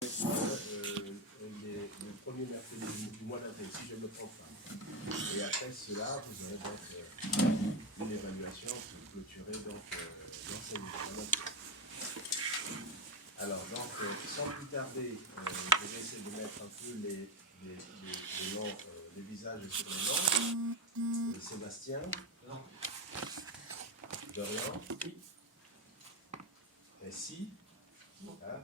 Le premier mercredi du mois d'avril, si je ne me trompe pas. Et après cela, vous aurez donc une évaluation pour clôturer l'enseignement. Alors, donc, sans plus tarder, je vais essayer de mettre un peu les noms, les visages sur les noms. Sébastien. Non. Dorian. Oui. Si. Hein?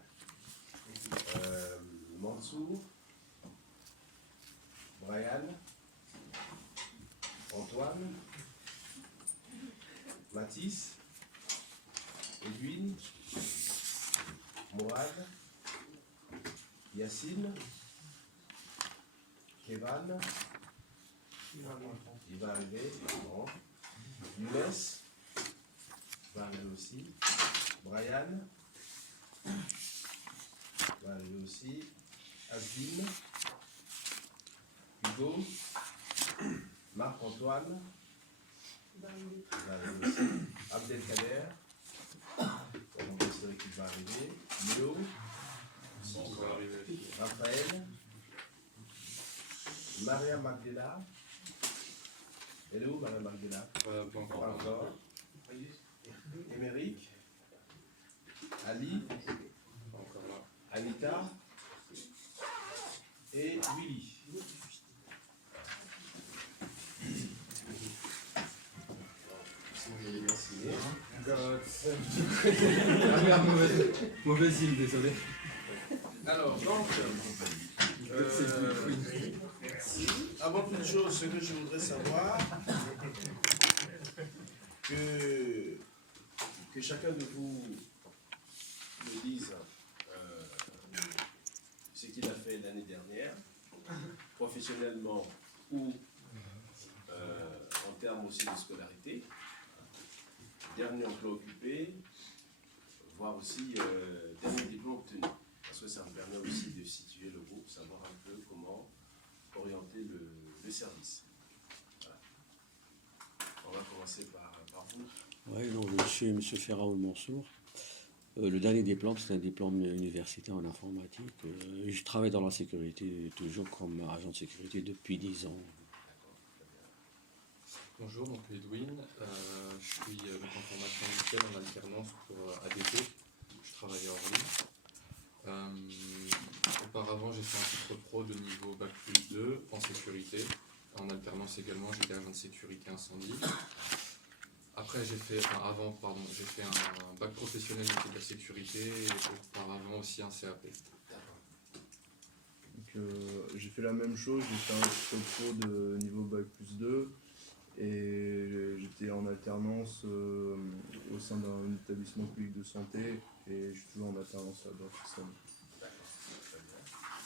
Mansour. Brian. Antoine. Mathis. Edwin. Mourad. Yacine. Kevan. Il va arriver. Bon. Younes va arriver aussi. Brian va arriver aussi. Asbin. Hugo. Marc-Antoine va arriver aussi. Abdelkader. On va considérer qu'il va arriver. Léo. Raphaël. Maria Magdela. Elle est où, Maria Magdela? Pas encore. Émeric. Ali. Anita. Et Willy. Mauvaise île, désolé. Alors, donc, avant toute chose, ce que je voudrais savoir, que chacun de vous me dise ce qu'il a fait l'année dernière, professionnellement ou en termes aussi de scolarité, dernier emploi occupé, voire aussi dernier diplôme obtenu. Parce que ça me permet aussi de situer le groupe, savoir un peu comment orienter le service. Voilà. On va commencer par vous. Oui, donc je suis M. Ferraoul Mansour. Le dernier diplôme, c'est un diplôme universitaire en informatique. Je travaille dans la sécurité, toujours comme agent de sécurité depuis 10 ans. Bonjour, donc Edwin. Je suis en formation initiale en alternance pour ADP. Je travaille à Orly. Auparavant, j'ai fait un titre pro de niveau Bac+2 en sécurité. En alternance également, j'étais agent de sécurité incendie. Après, j'ai fait un bac professionnel métier de la sécurité et auparavant aussi un CAP. J'ai fait la même chose, j'ai fait un titre pro de niveau Bac+2 et j'étais en alternance au sein d'un établissement public de santé et je suis toujours en alternance à Dortmund.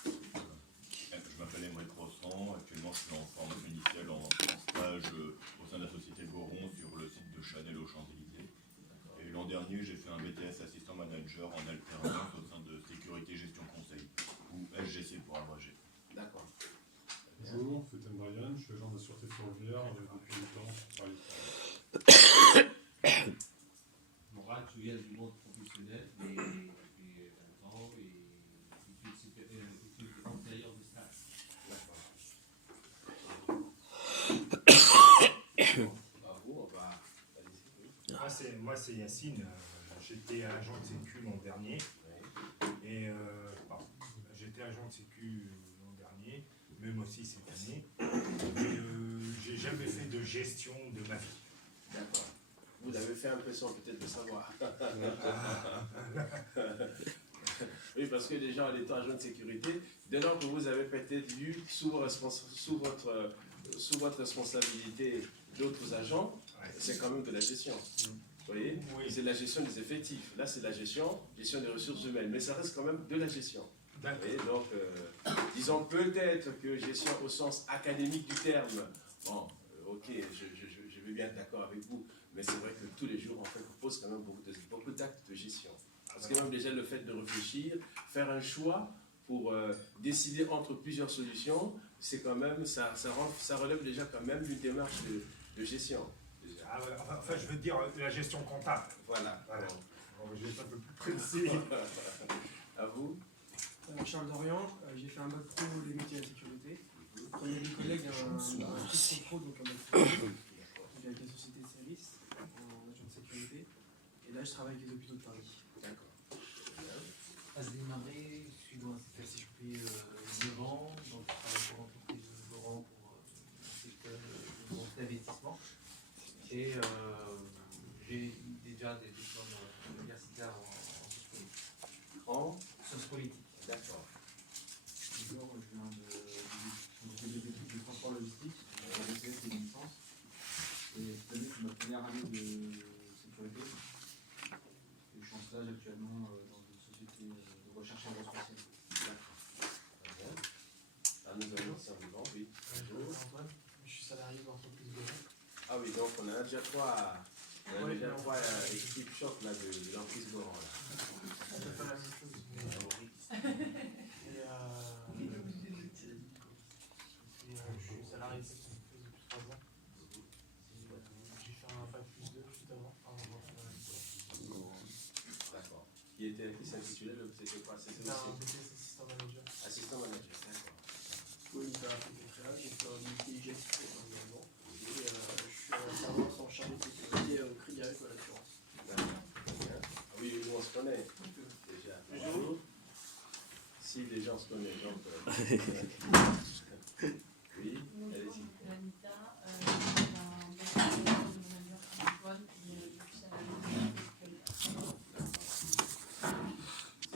Je m'appelle Émeric Rossan, actuellement je suis en formation initiale en stage au sein de la société Goron sur le site de Chanel aux Champs-Élysées. Et l'an dernier j'ai fait un BTS assistant manager en alternance au sein de sécurité gestion conseil, ou SGC pour abréger. D'accord. Bonjour, Feten Brian, je suis agent de la sûreté ferroviaire depuis 8 ans sur Paris. Mourad, tu viens du monde professionnel, mais depuis 20 ans et études antérieures de stage. Moi, c'est Yacine. J'étais agent de sécu l'an dernier. Et j'étais agent de sécu l'an dernier, même aussi cette année. Mais j'ai jamais fait de gestion de ma vie. D'accord. Vous avez fait impression peut-être de savoir. Oui, parce que déjà en étant agent de sécurité, dès lors que vous avez peut-être vu sous votre responsabilité d'autres agents, c'est quand même de la gestion. Vous voyez, oui. C'est la gestion des effectifs. Là, c'est la gestion des ressources humaines. Mais ça reste quand même de la gestion. Et donc, disons peut-être que gestion au sens académique du terme, bon, ok, je vais bien être d'accord avec vous, mais c'est vrai que tous les jours, en fait, on pose quand même beaucoup d'actes de gestion. Parce que même déjà le fait de réfléchir, faire un choix pour décider entre plusieurs solutions, c'est quand même, ça relève déjà quand même d'une démarche de gestion. Enfin, je veux dire la gestion comptable. Voilà. Je vais être un peu plus précis. À vous. Je Charles Dorian, j'ai fait un bac pro les métiers de la sécurité. Comme il y a des collègues, un titre pro, donc un bac pro, avec la société de service en agent de sécurité. Et là, je travaille avec les hôpitaux de Paris. D'accord. À se démarrer, suivant un secteur, si je puis 9 ans, donc je travaille pour l'entreprise Laurent pour le secteur de banque d'investissement. Et j'ai déjà des diplômes universitaires en sciences politiques. D'accord. D'abord, je viens des études de transport logistique, j'ai fait des licences. Et cette année, c'est ma première année de sécurité. Et je suis en stage actuellement dans une société de recherche aérospatiale. Ah, nous allons servir, oui. Bonjour Antoine, je suis salarié de l'entreprise Goron. Ah oui, donc on a déjà trois équipes choc là, de l'entreprise Goron. C'est pas la même chose. Je suis salarié de cette entreprise depuis 3 ans. J'ai fait un bac plus 2 juste avant D'accord. Qui s'intitulait c'était quoi? C'était un aussi BTS assistant manager. assistant manager, d'accord. Oui, il a fait des créages, j'ai fait un ITIG également. Et je suis en service en charge de sécurité au Crédit Agricole Assurance. D'accord. Ah oui, nous on se connaît déjà. Bonjour. Si les gens se connaissent, donc. Oui, allez-y. Anita, j'ai un bac de manager Antoine et je suis salariée de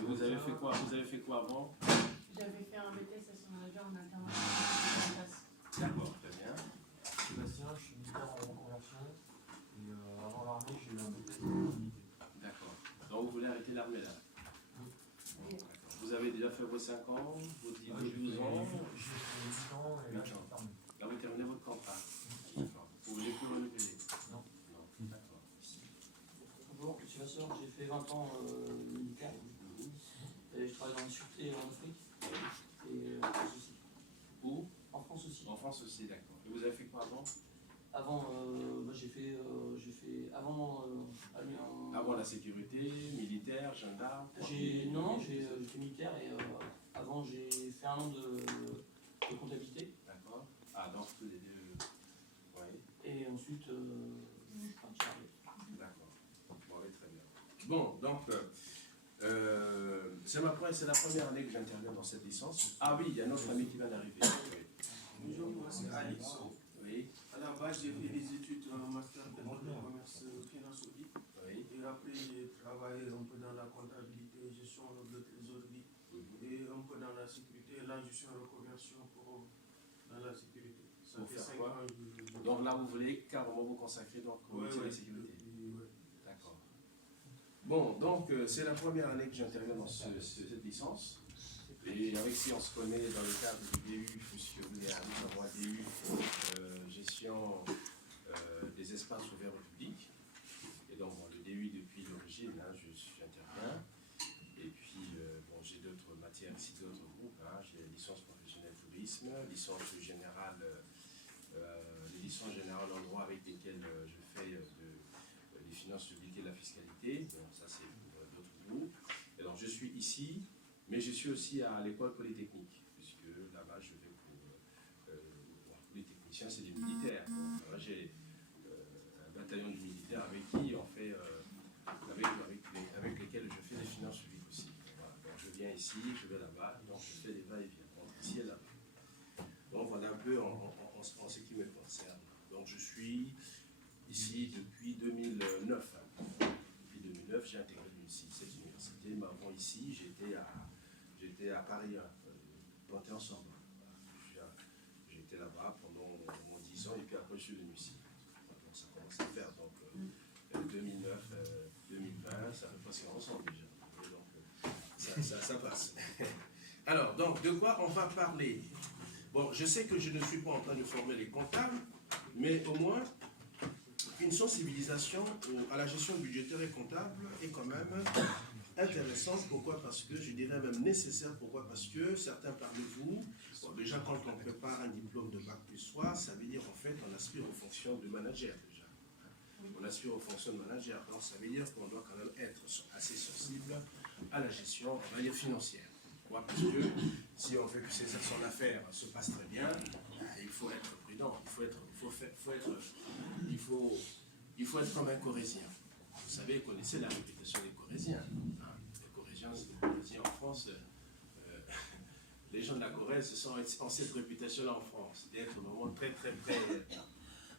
Vous avez fait quoi? Vous avez fait quoi avant? J'avais fait un BTS à son manager en alternance. D'accord, très bien. Sébastien, je suis militaire en reconversion. Et avant l'armée, j'ai eu un BTS de unité. D'accord. Donc vous voulez arrêter l'armée là? Oui. Vous avez déjà fait vos 5 ans, vos 12 ans? J'ai fait 8 ans et là, je suis fermé. Là, vous terminez votre contrat. D'accord. Vous voulez plus renouveler? Non. Non. D'accord. Bonjour, je suis Sébastien, j'ai fait 20 ans militaire. Et je travaille dans la sûreté en Afrique. Et en France aussi. Où? En France aussi. En France aussi, d'accord. Et vous avez fait quoi avant? Avant, j'ai fait avant Avant la sécurité, militaire, gendarme? Non, j'ai fait militaire et avant j'ai fait 1 an de comptabilité. D'accord. Ah, donc tous les deux. Oui. Et ensuite, je suis parti armée. D'accord. Bon, oui, très bien. Bon, donc, c'est la première année que j'interviens dans cette licence. Ah oui, il y a notre ami qui vient d'arriver. Oui. Bonjour, moi c'est Alex. Oui. À la base, j'ai fait des études en master de commerce finance audit. Oui. Et après, j'ai travaillé un peu dans la comptabilité, gestion de trésorerie et un peu dans la sécurité. Et là, je suis en reconversion dans la sécurité. Ça Pour fait faire 5 quoi? ans. Donc là, vous voulez carrément vous consacrer donc, au métier de la sécurité. D'accord. Bon, donc c'est la première année que j'interviens dans cette licence. Et avec qui on se connaît dans le cadre du DU, puisque vous avez un DU gestion des espaces ouverts au public. Et donc bon, le DU depuis l'origine, hein, j'interviens. Et puis bon, j'ai d'autres matières ici, d'autres groupes. Hein. J'ai licence professionnelle tourisme, licence générale, les licences générales en droit avec lesquelles je fais des finances publiques et de la fiscalité. Bon, ça c'est pour d'autres groupes. Et donc je suis ici. Mais je suis aussi à l'école polytechnique, puisque là-bas je vais pour les techniciens, c'est des militaires. Donc là j'ai un bataillon de militaires avec qui on fait, avec lesquels je fais des finances publiques aussi. Voilà. Donc je viens ici, je vais là-bas, donc je fais des va-et-vient entre ici et là-bas. Donc voilà un peu en ce qui me concerne. Donc je suis ici depuis 2009. Depuis 2009, j'ai intégré cette université, mais avant ici, j'étais à Paris, Panthéon-Sorbonne. J'ai été là-bas pendant au moins 10 ans et puis après je suis venu ici. Donc ça commence à faire. Donc 2009, 2020, ça fait presque ensemble déjà. Et donc ça passe. Alors, donc de quoi on va parler? Bon, je sais que je ne suis pas en train de former les comptables, mais au moins une sensibilisation à la gestion budgétaire et comptable est quand même intéressante. Pourquoi? Parce que je dirais même nécessaire. Pourquoi? Parce que certains parmi vous, bon, déjà quand on prépare un diplôme de Bac plus 3, ça veut dire en fait on aspire aux fonctions de manager déjà. On aspire aux fonctions de manager. Donc ça veut dire qu'on doit quand même être assez sensible à la gestion, on va dire, financière. Pourquoi? Parce que si on veut que son affaire se passe très bien, il faut être prudent, il faut être comme un Corrézien. Vous savez, vous connaissez la réputation des Corréziens. Hein. Les Coréziens en France, les gens de la Corrèze ont cette réputation-là en France, d'être vraiment très très près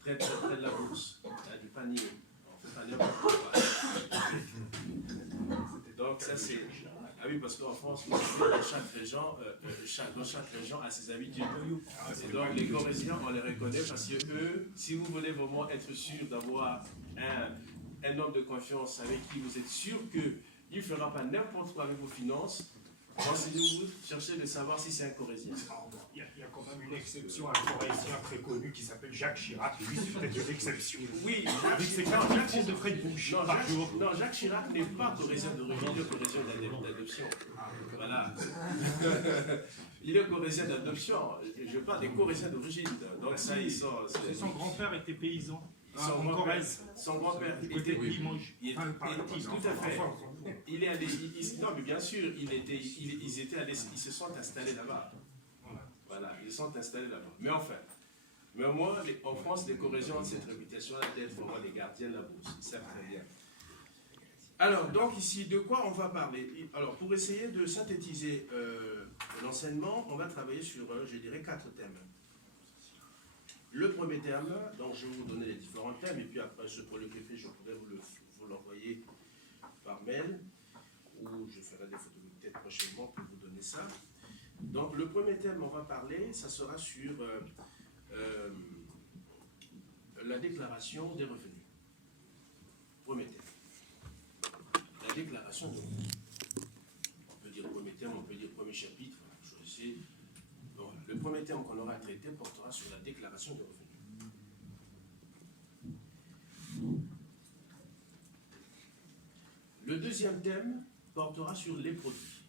de la bourse, hein, du panier. On fait pas n'importe quoi. Donc ça c'est... Ah oui, parce qu'en France, vous savez, dans chaque région a ses habitudes. Et donc les Coréziens, on les reconnaît parce que eux, si vous voulez vraiment être sûr d'avoir un homme de confiance avec qui vous êtes sûr qu'il ne fera pas n'importe quoi avec vos finances, renseignez-vous, cherchez de savoir si c'est un Corrézien. Il y a quand même une exception, un Corrézien très connu qui s'appelle Jacques Chirac, lui c'est peut-être une exception. Oui, avec ses 40 de frais de bouche par jour. Non, Jacques Chirac n'est pas Corrézien d'origine, il est Corrézien d'adoption. Voilà. Il est Corrézien d'adoption. Je parle des Corréziens d'origine. Donc ça, ils sont... Son grand-père était paysan. Son grand-père était... Tout à fait. Il est allé... Non, mais bien sûr, ils se sont installés là-bas. Voilà, ils se sont installés là-bas. Mais enfin, en France, les Coréziens ont cette réputation-là d'être vraiment les gardiens de la bourse. Ils savent très bien. Alors, donc ici, de quoi on va parler? Alors, pour essayer de synthétiser l'enseignement, on va travailler sur, je dirais, 4 thèmes. Le premier thème, donc je vais vous donner les différents thèmes, et puis après, pour le café, je pourrais vous l'envoyer par mail, ou je ferai des photos peut-être prochainement pour vous donner ça. Donc, le premier thème, on va parler, ça sera sur la déclaration des revenus. Premier thème. La déclaration des revenus. On peut dire premier thème, on peut dire premier chapitre, voilà, choisissez. Donc, le premier thème qu'on aura traité portera sur la déclaration des revenus. Le deuxième thème portera sur les produits.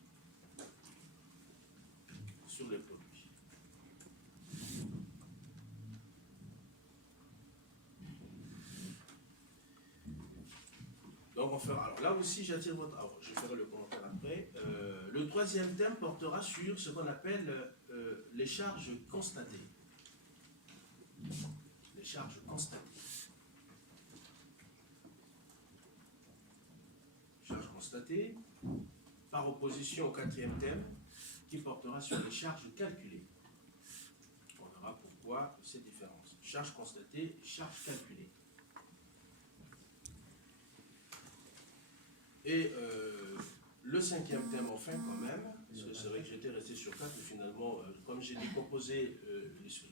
Sur les produits. Donc on fera, alors là aussi j'attire votre... Alors, je ferai le commentaire après. Le troisième thème portera sur ce qu'on appelle les charges constatées. Les charges constatées. Charges constatées, par opposition au quatrième thème, qui portera sur les charges calculées. On verra pourquoi cette différence. Charges constatées, charges calculées. Et le cinquième thème, enfin, quand même, parce que c'est vrai que j'étais resté sur 4, mais finalement, comme j'ai décomposé,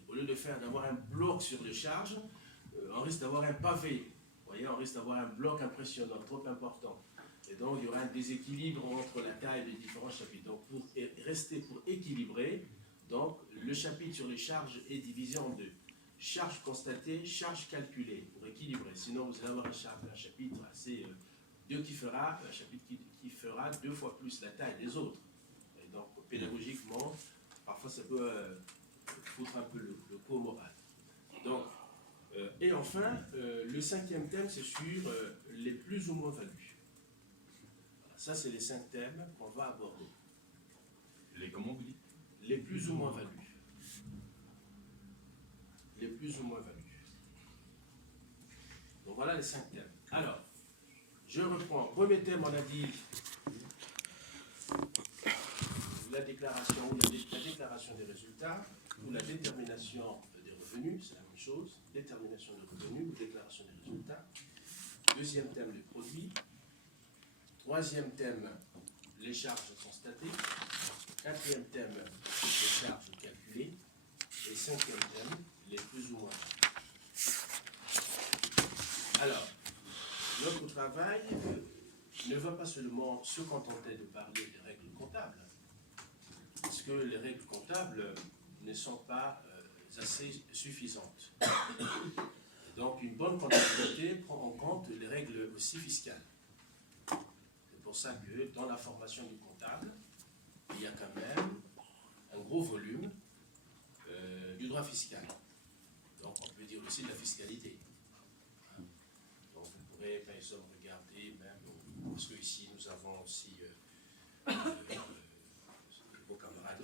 au lieu de d'avoir un bloc sur les charges, on risque d'avoir un pavé. Vous voyez, on risque d'avoir un bloc impressionnant, trop important. Et donc, il y aura un déséquilibre entre la taille des différents chapitres. Donc, pour équilibrer, donc, le chapitre sur les charges est divisé en deux. Charges constatées, charges calculées, pour équilibrer. Sinon, vous allez avoir un chapitre assez... qui fera un chapitre qui fera 2 fois plus la taille des autres. Et donc, pédagogiquement, parfois ça peut foutre un peu le coup moral. Donc, et enfin, le cinquième thème, c'est sur les plus ou moins values. Voilà, ça, c'est les 5 thèmes qu'on va aborder. Les comment vous dites? Les plus ou moins values. Les plus ou moins values. Donc voilà les 5 thèmes. Alors, je reprends. Premier thème, on a dit la déclaration des résultats ou la détermination des revenus, c'est la même chose. Détermination des revenus ou déclaration des résultats. Deuxième thème, les produits. Troisième thème, les charges constatées. Quatrième thème, les charges calculées. Et cinquième thème, les plus ou moins. Alors, notre travail ne va pas seulement se contenter de parler des règles comptables, parce que les règles comptables ne sont pas assez suffisantes. Donc, une bonne comptabilité prend en compte les règles aussi fiscales. C'est pour ça que dans la formation du comptable, il y a quand même un gros volume du droit fiscal. Donc, on peut dire aussi de la fiscalité. Donc, vous pourrez, par exemple, regarder même, parce que ici, nous avons aussi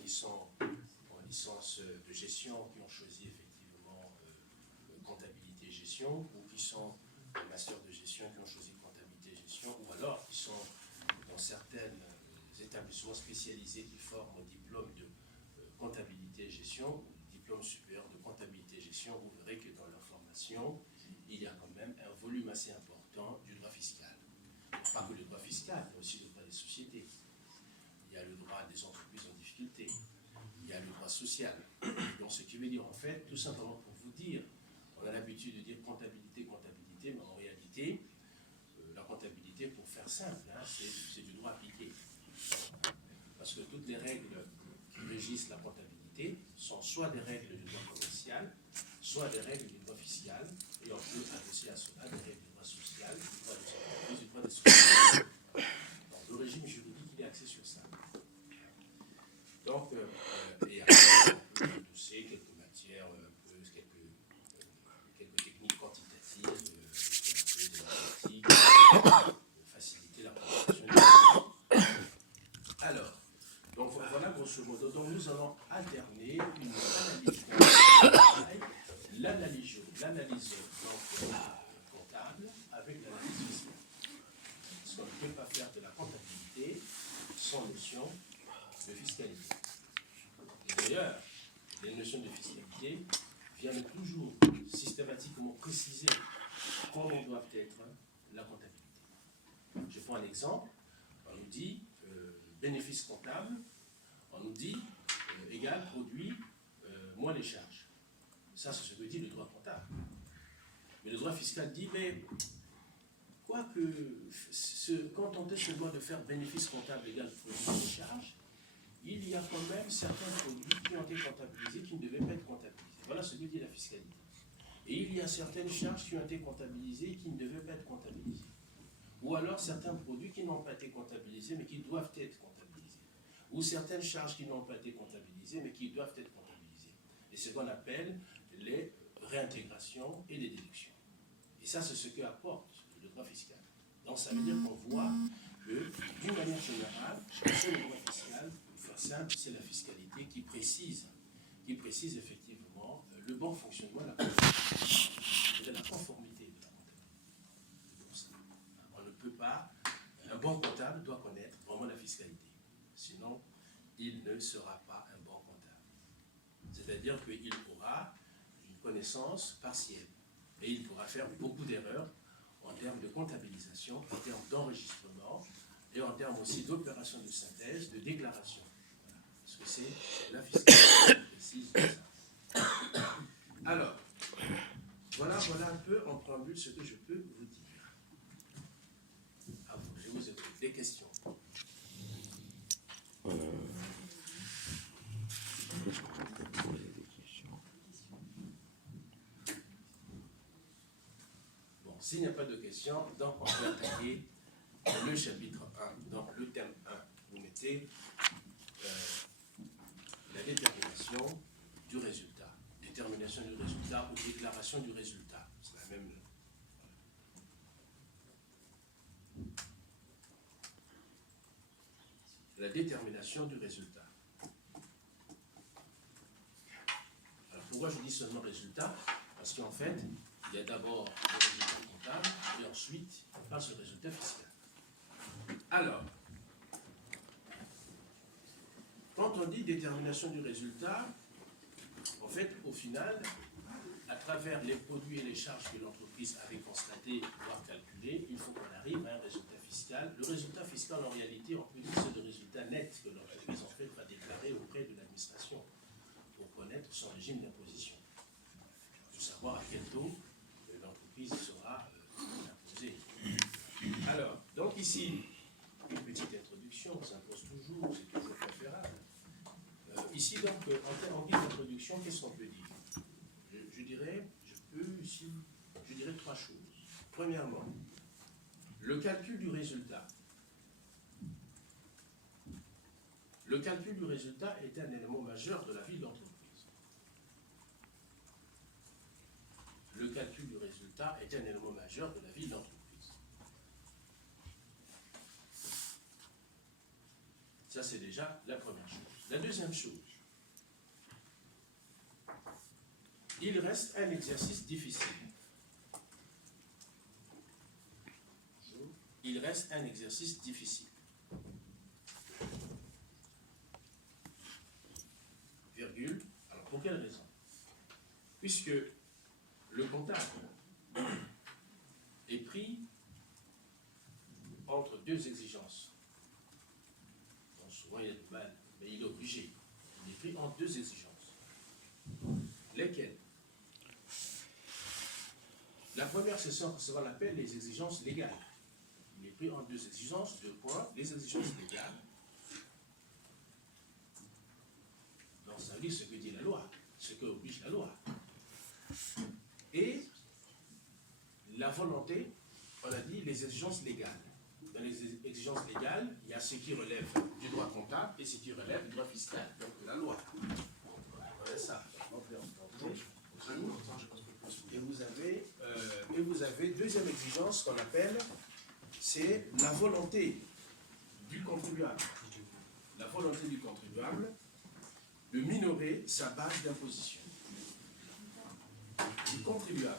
qui sont en licence de gestion, qui ont choisi effectivement comptabilité et gestion, ou qui sont en master de gestion, qui ont choisi comptabilité et gestion, ou alors qui sont dans certains établissements spécialisés qui forment au diplôme de comptabilité et gestion, ou diplôme supérieur de comptabilité et gestion. Vous verrez que dans leur formation, il y a quand même un volume assez important du droit fiscal. Pas que le droit fiscal, mais aussi le droit des sociétés. Il y a le droit des entreprises en difficulté. Il y a le droit social. Donc, ce qui veut dire, en fait, tout simplement pour vous dire, on a l'habitude de dire comptabilité, comptabilité, mais en réalité, la comptabilité, pour faire simple, hein, c'est du droit appliqué. Parce que toutes les règles qui régissent la comptabilité sont soit des règles du droit commercial, soit des règles du droit fiscal, et on peut adresser à cela des règles du droit social, du droit des entreprises, du droit des sociétés. Donc, le régime juridique, il est axé sur ça. Donc, et après, on peut endosser quelques matières, quelques techniques quantitatives, un peu de mathématiques, pour faciliter la compréhension. Alors, donc voilà grosso modo. Donc nous allons alterner une analyse l'analyse comptable avec l'analyse fiscale. Parce qu'on ne peut pas faire de la comptabilité sans notion de fiscalité. Et d'ailleurs, les notions de fiscalité viennent toujours systématiquement préciser comment doit être la comptabilité. Je prends un exemple. On nous dit bénéfice comptable, on nous dit égal produit moins les charges. Ça, c'est ce que dit le droit comptable. Mais le droit fiscal dit, mais quoique, quand on se doit de faire bénéfice comptable égal produit moins les charges, il y a quand même certains produits qui ont été comptabilisés qui ne devaient pas être comptabilisés. Voilà ce que dit la fiscalité. Et il y a certaines charges qui ont été comptabilisées qui ne devaient pas être comptabilisées. Ou alors certains produits qui n'ont pas été comptabilisés mais qui doivent être comptabilisés. Ou certaines charges qui n'ont pas été comptabilisées mais qui doivent être comptabilisées. Et ce qu'on appelle les réintégrations et les déductions. Et ça, c'est ce que apporte le droit fiscal. Donc ça veut dire qu'on voit que, d'une manière générale, c'est le droit fiscal, pour faire simple, c'est la fiscalité qui précise effectivement le bon fonctionnement de la comptabilité, de la conformité de la comptabilité. On ne peut pas, un bon comptable doit connaître vraiment la fiscalité. Sinon, il ne sera pas un bon comptable. C'est-à-dire qu'il aura une connaissance partielle et il pourra faire beaucoup d'erreurs en termes de comptabilisation, en termes d'enregistrement et en termes aussi d'opération de synthèse, de déclaration. Voilà. Parce que c'est la fiscalité qui précise ça. Alors, voilà un peu en préambule ce que je peux vous dire. À vous, je vous écoute. Des questions? Qu'est-ce qu'on peut poser des questions? Bon, s'il n'y a pas de questions, donc on va attaquer le chapitre 1. Donc le thème 1, vous mettez la détermination du résultat. Détermination du résultat ou déclaration du résultat. C'est la même. La détermination du résultat. Alors pourquoi je dis seulement résultat? Parce qu'en fait, il y a d'abord le résultat comptable et ensuite on passe au résultat fiscal. Alors, quand on dit détermination du résultat, en fait, au final, à travers les produits et les charges que l'entreprise avait constatées, voire calculées, il faut qu'on arrive à un résultat fiscal. Le résultat fiscal, en réalité, on peut dire que c'est le résultat net que l'entreprise, en fait, va déclarer auprès de l'administration pour connaître son régime d'imposition. Pour savoir à quel taux l'entreprise sera imposée. Alors, donc ici, une petite introduction, on s'impose toujours, c'est toujours préférable. Ici, donc, en guise d'introduction, qu'est-ce qu'on peut dire? Je dirais trois choses. Premièrement, le calcul du résultat. Le calcul du résultat est un élément majeur de la vie de l'entreprise. Le calcul du résultat est un élément majeur de la vie de l'entreprise. Ça, c'est déjà la première chose. La deuxième chose, il reste un exercice difficile. Il reste un exercice difficile. Virgule. Alors, pour quelle raison? Puisque le comptable est pris entre deux exigences. Bon, souvent, il y a du mal, mais il est obligé. Il est pris entre deux exigences. Lesquelles? La première, c'est ce qu'on appelle les exigences légales. Il est pris en deux exigences, deux points, les exigences légales. Donc ça veut dire ce que dit la loi, ce que oblige la loi. Et la volonté, on a dit les exigences légales. Dans les exigences légales, il y a ce qui relève du droit comptable et ce qui relève du droit fiscal, donc de la loi. Voilà ça. Et vous avez deuxième exigence qu'on appelle, c'est la volonté du contribuable. La volonté du contribuable de minorer sa base d'imposition. Du contribuable.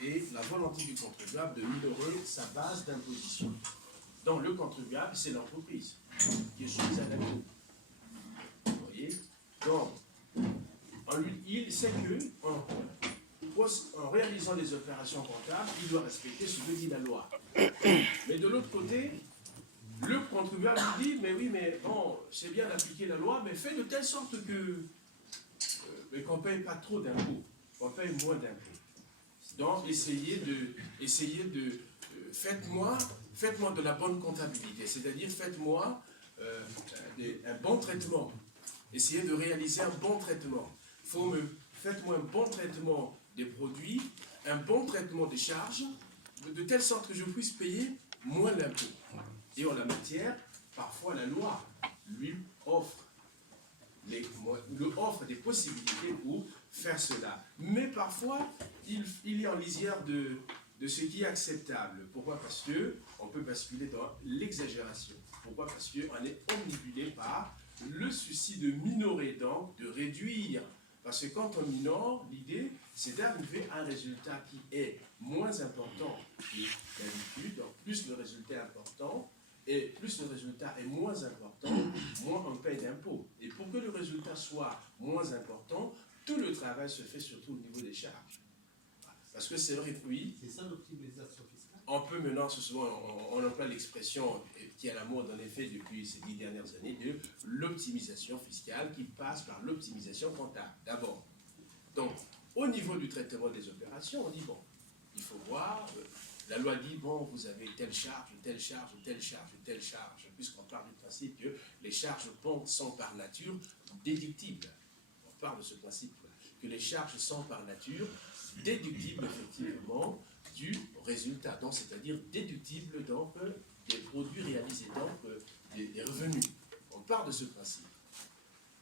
Et la volonté du contribuable de minorer sa base d'imposition. Donc le contribuable, c'est l'entreprise qui est soumise à l'impôt. Vous voyez? Donc, il sait que en réalisant les opérations comptables, il doit respecter ce que dit la loi. Mais de l'autre côté, le contribuable lui dit, mais oui, mais bon, c'est bien d'appliquer la loi, mais fait de telle sorte que qu'on ne paye pas trop d'impôts, qu'on paye moins d'impôts. Donc, essayez de faites-moi de la bonne comptabilité, c'est-à-dire faites-moi un bon traitement. Essayez de réaliser un bon traitement. Faites-moi un bon traitement des produits, un bon traitement des charges, de telle sorte que je puisse payer moins d'impôts. Et en la matière, parfois la loi lui offre des possibilités pour faire cela. Mais parfois, il est en lisière de ce qui est acceptable. Pourquoi? Parce qu'on peut basculer dans l'exagération. Pourquoi? Parce qu'on est omnibulé par le souci de minorer, donc de réduire. Parce que quand on minore, l'idée, c'est d'arriver à un résultat qui est moins important que d'habitude. Donc plus le résultat est important, et plus le résultat est moins important, moins on paye d'impôts. Et pour que le résultat soit moins important, tout le travail se fait surtout au niveau des charges. Parce que c'est vrai que oui. C'est ça l'optimisation fiscale? On peut maintenant, souvent, on emploie l'expression qui est à la mode en effet depuis ces 10 dernières années de l'optimisation fiscale qui passe par l'optimisation comptable d'abord. Donc, au niveau du traitement des opérations, on dit bon, il faut voir, la loi dit bon, vous avez telle charge, telle charge, telle charge, telle charge, puisqu'on parle du principe que les charges sont par nature déductibles. On parle de ce principe-là, que les charges sont par nature déductibles effectivement du résultat, donc c'est-à-dire déductible donc des produits réalisés, donc des revenus. On part de ce principe.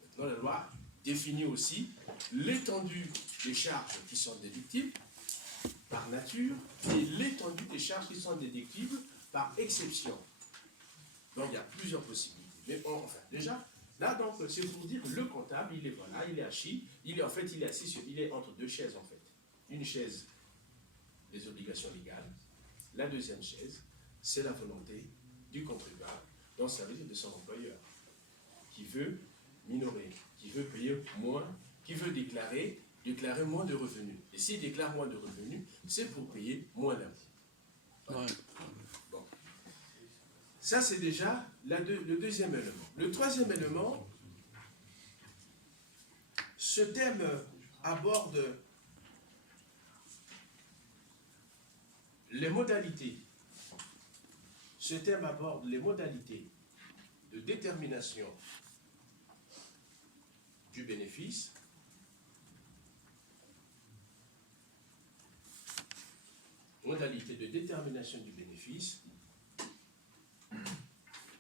Maintenant, la loi définit aussi l'étendue des charges qui sont déductibles par nature et l'étendue des charges qui sont déductibles par exception. Donc il y a plusieurs possibilités. Mais enfin, déjà, là donc c'est pour dire que le comptable, il est voilà, il est assis, il est assis il est entre deux chaises en fait. Une chaise, les obligations légales. La deuxième chaise, c'est la volonté du contribuable, donc ça veut dire de son employeur, qui veut minorer, qui veut payer moins, qui veut déclarer moins de revenus. Et s'il déclare moins de revenus, c'est pour payer moins d'impôts. Ouais. Bon. Ça, c'est déjà le deuxième élément. Le troisième élément, ce thème aborde les modalités. Ce thème aborde les modalités de détermination du bénéfice, modalités de détermination du bénéfice,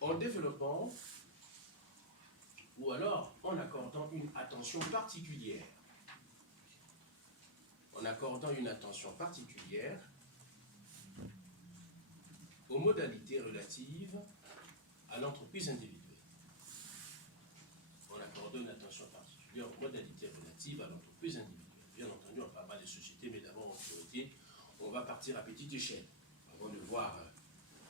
en développant ou alors en accordant une attention particulière. En accordant une attention particulière aux modalités relatives à l'entreprise individuelle. dire modalité relative à l'entreprise individuelle. Bien entendu, on parlera des sociétés, mais d'abord en priorité, on va partir à petite échelle, avant de voir,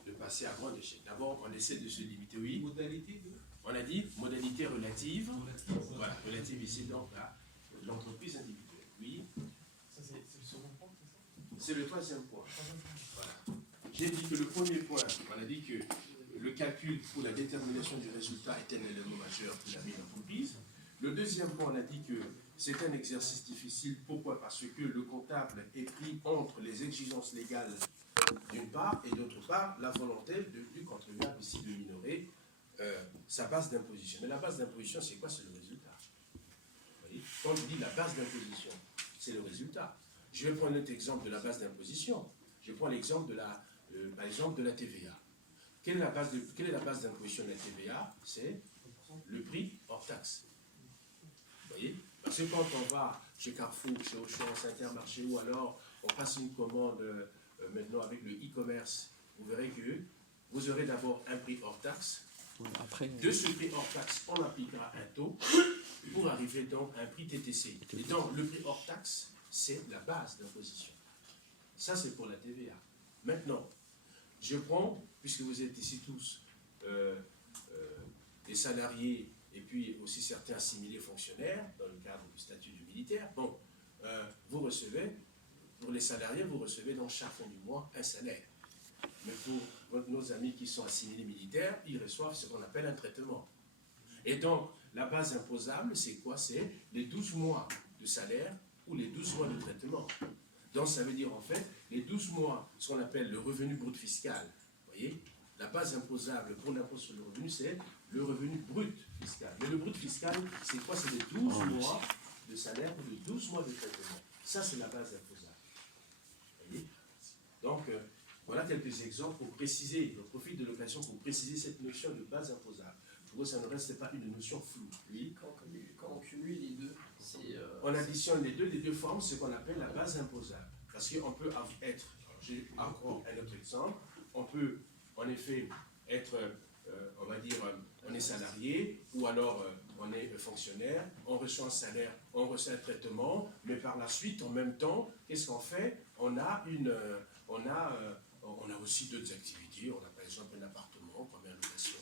de passer à grande échelle. D'abord, on essaie de se limiter, oui. Modalité de On a dit modalité relative. Voilà, relative ici, donc à l'entreprise individuelle. Oui. Ça, c'est le second point, c'est ça? C'est le troisième point. Voilà. J'ai dit que le premier point, on a dit que le calcul pour la détermination du résultat est un élément majeur pour la vie d'entreprise. Le deuxième point, on a dit que c'est un exercice difficile. Pourquoi? Parce que le comptable est pris entre les exigences légales d'une part et d'autre part la volonté du contribuable ici de minorer sa base d'imposition. Mais la base d'imposition, c'est quoi? C'est le résultat. Vous voyez? Quand on dit la base d'imposition, c'est le résultat. Je vais prendre un autre exemple de la base d'imposition. Je prends l'exemple de la, par exemple, de la TVA. Quelle est la base d'imposition de la TVA? C'est le prix hors taxe. Vous voyez? Parce que quand on va chez Carrefour, chez Auchan, Intermarché, ou alors on passe une commande maintenant avec le e-commerce, vous verrez que vous aurez d'abord un prix hors taxe. Après, De ce prix hors taxe, on appliquera un taux pour arriver donc à un prix TTC. Et donc, le prix hors taxe, c'est la base d'imposition. Ça, c'est pour la TVA. Maintenant, je prends, puisque vous êtes ici tous des salariés et puis aussi certains assimilés fonctionnaires dans le cadre du statut du militaire, bon, vous recevez, pour les salariés, vous recevez dans chaque fin du mois un salaire. Mais pour nos amis qui sont assimilés militaires, ils reçoivent ce qu'on appelle un traitement. Et donc, la base imposable, c'est quoi? C'est les 12 mois de salaire ou les 12 mois de traitement. Donc, ça veut dire en fait, les 12 mois, ce qu'on appelle le revenu brut fiscal. Vous voyez? La base imposable pour l'impôt sur le revenu, c'est le revenu brut fiscal. Mais le brut fiscal, c'est quoi? C'est les 12 mois de salaire ou les 12 mois de traitement. Ça, c'est la base imposable. Vous voyez? Donc, voilà quelques exemples pour préciser, je profite de l'occasion pour préciser cette notion de base imposable. Pour que ça ne reste pas une notion floue. Oui. Quand on cumule les deux, on additionne les deux formes, ce qu'on appelle la base imposable. Parce qu'on peut être, j'ai encore un autre exemple, on peut en effet être, on va dire, on est salarié, ou alors on est fonctionnaire, on reçoit un salaire, on reçoit un traitement, mais par la suite, en même temps, qu'est-ce qu'on fait? On a aussi d'autres activités, on a par exemple un appartement qu'on met en location,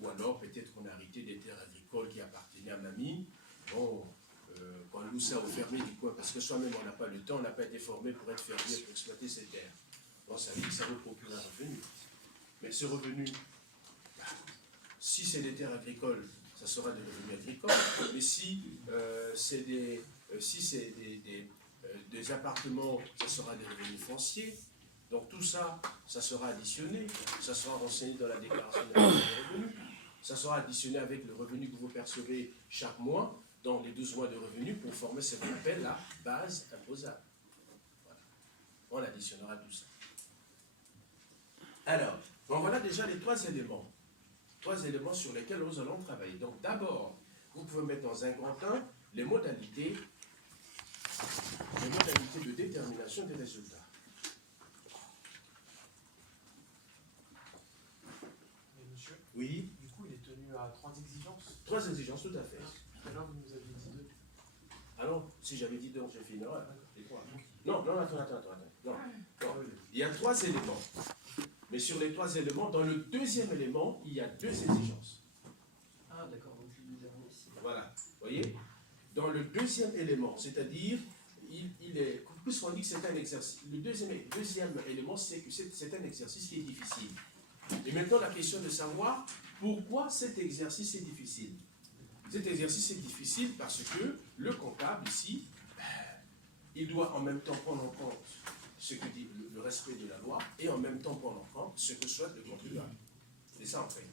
ou alors peut-être qu'on a arrêté des terres agricoles qui appartenaient à mamie. Bon, qu'on loue ça aux fermiers du coin, parce que soi-même on n'a pas le temps, on n'a pas été formé pour être fermier, pour exploiter ces terres. Bon, ça veut dire que ça nous procure un revenu. Mais ce revenu, si c'est des terres agricoles, ça sera des revenus agricoles. Mais si c'est des appartements, ça sera des revenus fonciers. Donc tout ça, ça sera additionné, ça sera renseigné dans la déclaration des revenus, ça sera additionné avec le revenu que vous percevez chaque mois dans les 12 mois de revenus pour former ce qu'on appelle la base imposable. Voilà. On additionnera tout ça. Alors, bon, voilà déjà les trois éléments sur lesquels nous allons travailler. Donc d'abord, vous pouvez mettre dans un grand 1 les modalités de détermination des résultats. Mais monsieur, Oui. du coup, il est tenu à 3 exigences. 3 exigences, tout à fait. Tout à l'heure, vous nous aviez dit 2. Ah non, si j'avais dit 2, j'ai fait une erreur. Non, attends. Non. Il y a 3 éléments. Mais sur les 3 éléments, dans le deuxième élément, il y a 2 exigences. Ah, d'accord, donc le dernier ici. Voilà, vous voyez? Dans le deuxième élément, c'est-à-dire, il est, puisqu'on dit que c'est un exercice, le deuxième élément, c'est que c'est un exercice qui est difficile. Et maintenant, la question de savoir pourquoi cet exercice est difficile. Cet exercice est difficile parce que le comptable, ici, il doit en même temps prendre en compte ce que dit le respect de la loi et en même temps prendre en compte ce que souhaite le contribuable. C'est ça en fait.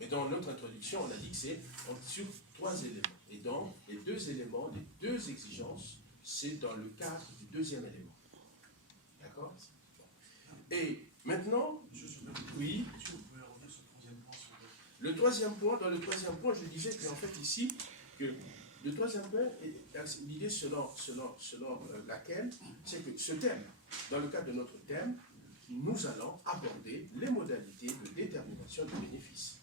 Mais dans notre introduction, on a dit que c'est sur 3 éléments. Et donc, les 2 éléments, les 2 exigences, c'est dans le cadre du deuxième élément. D'accord? Et maintenant, oui. Le troisième point, dans le troisième point, je disais qu'en fait ici, que le troisième point, l'idée selon laquelle, c'est que ce thème, dans le cadre de notre thème, nous allons aborder les modalités de détermination du bénéfice.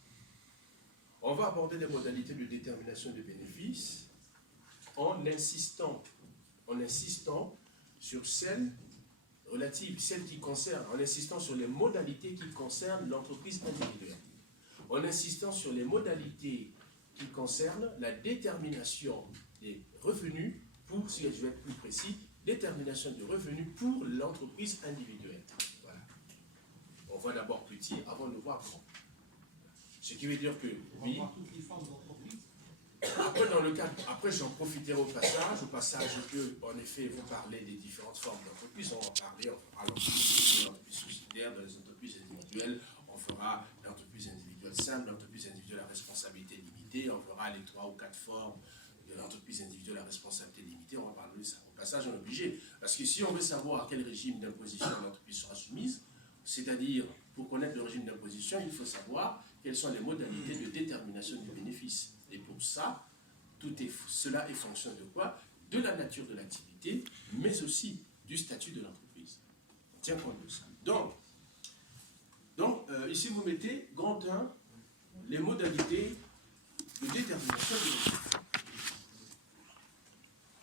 On va aborder les modalités de détermination du bénéfice en insistant sur celles relatives, celles qui concernent, en insistant sur les modalités qui concernent l'entreprise individuelle, en insistant sur les modalités qui concernent la détermination des revenus pour, si je vais être plus précis, détermination de revenus pour l'entreprise individuelle. Voilà. On voit d'abord petit avant de voir grand. Ce qui veut dire que, oui, toutes les formes d'entreprise. Après j'en profiterai au passage, je peux en effet vous parler des différentes formes d'entreprise. On va parler, on fera l'entreprise sociétaire, dans les entreprises individuelles, on fera l'entreprise individuelle simple, l'entreprise individuelle à responsabilité limitée, on fera les 3 ou 4 formes de l'entreprise individuelle à responsabilité limitée, on va parler de ça. Au passage, on est obligé, parce que si on veut savoir à quel régime d'imposition l'entreprise sera soumise, c'est-à-dire, pour connaître le régime d'imposition, il faut savoir quelles sont les modalités de détermination du bénéfice. Et pour ça, cela est fonction de quoi? De la nature de l'activité, mais aussi du statut de l'entreprise. On tient compte de ça. Donc ici, vous mettez, grand 1, les modalités de détermination du bénéfice.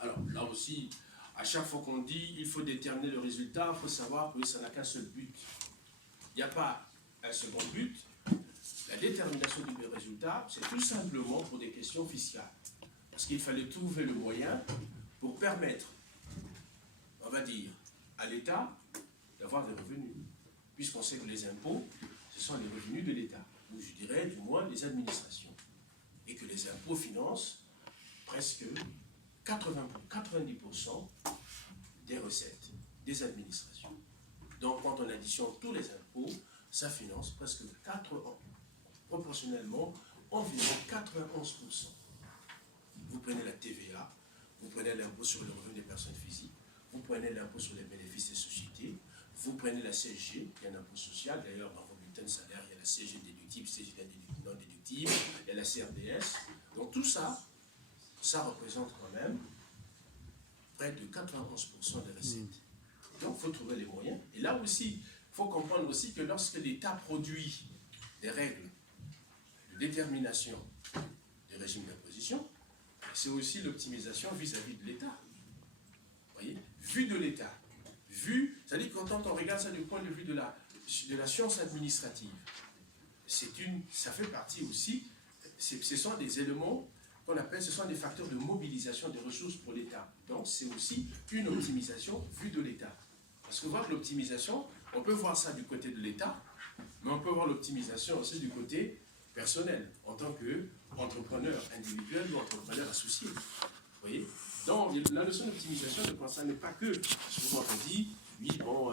Alors, là aussi, à chaque fois qu'on dit il faut déterminer le résultat, il faut savoir que ça n'a qu'un seul but. Il n'y a pas un second but. La détermination du résultat, c'est tout simplement pour des questions fiscales. Parce qu'il fallait trouver le moyen pour permettre, on va dire, à l'État d'avoir des revenus. Puisqu'on sait que les impôts, ce sont les revenus de l'État, ou je dirais du moins les administrations. Et que les impôts financent presque 90% des recettes des administrations. Donc quand on additionne tous les impôts, ça finance presque 4 ans. Proportionnellement, environ 91%. Vous prenez la TVA, vous prenez l'impôt sur le revenu des personnes physiques, vous prenez l'impôt sur les bénéfices des sociétés, vous prenez la CSG, il y a un impôt social, d'ailleurs dans vos bulletins de salaire, il y a la CSG déductible, CSG non déductible, il y a la CRDS. Donc tout ça, ça représente quand même près de 91% des recettes. Donc il faut trouver les moyens. Et là aussi, il faut comprendre aussi que lorsque l'État produit des règles de détermination des régimes d'imposition, c'est aussi l'optimisation vis-à-vis de l'État. Vous voyez, vue de l'État. C'est-à-dire que quand on regarde ça du point de vue de la science administrative, ça fait partie aussi, ce sont des éléments qu'on appelle, ce sont des facteurs de mobilisation des ressources pour l'État. Donc c'est aussi une optimisation vue de l'État. Parce que voir l'optimisation, on peut voir ça du côté de l'État, mais on peut voir l'optimisation aussi du côté personnel, en tant qu'entrepreneur individuel ou entrepreneur associé. Vous voyez? Donc, la notion d'optimisation, je pense, ça n'est pas que, souvent on dit, oui, bon,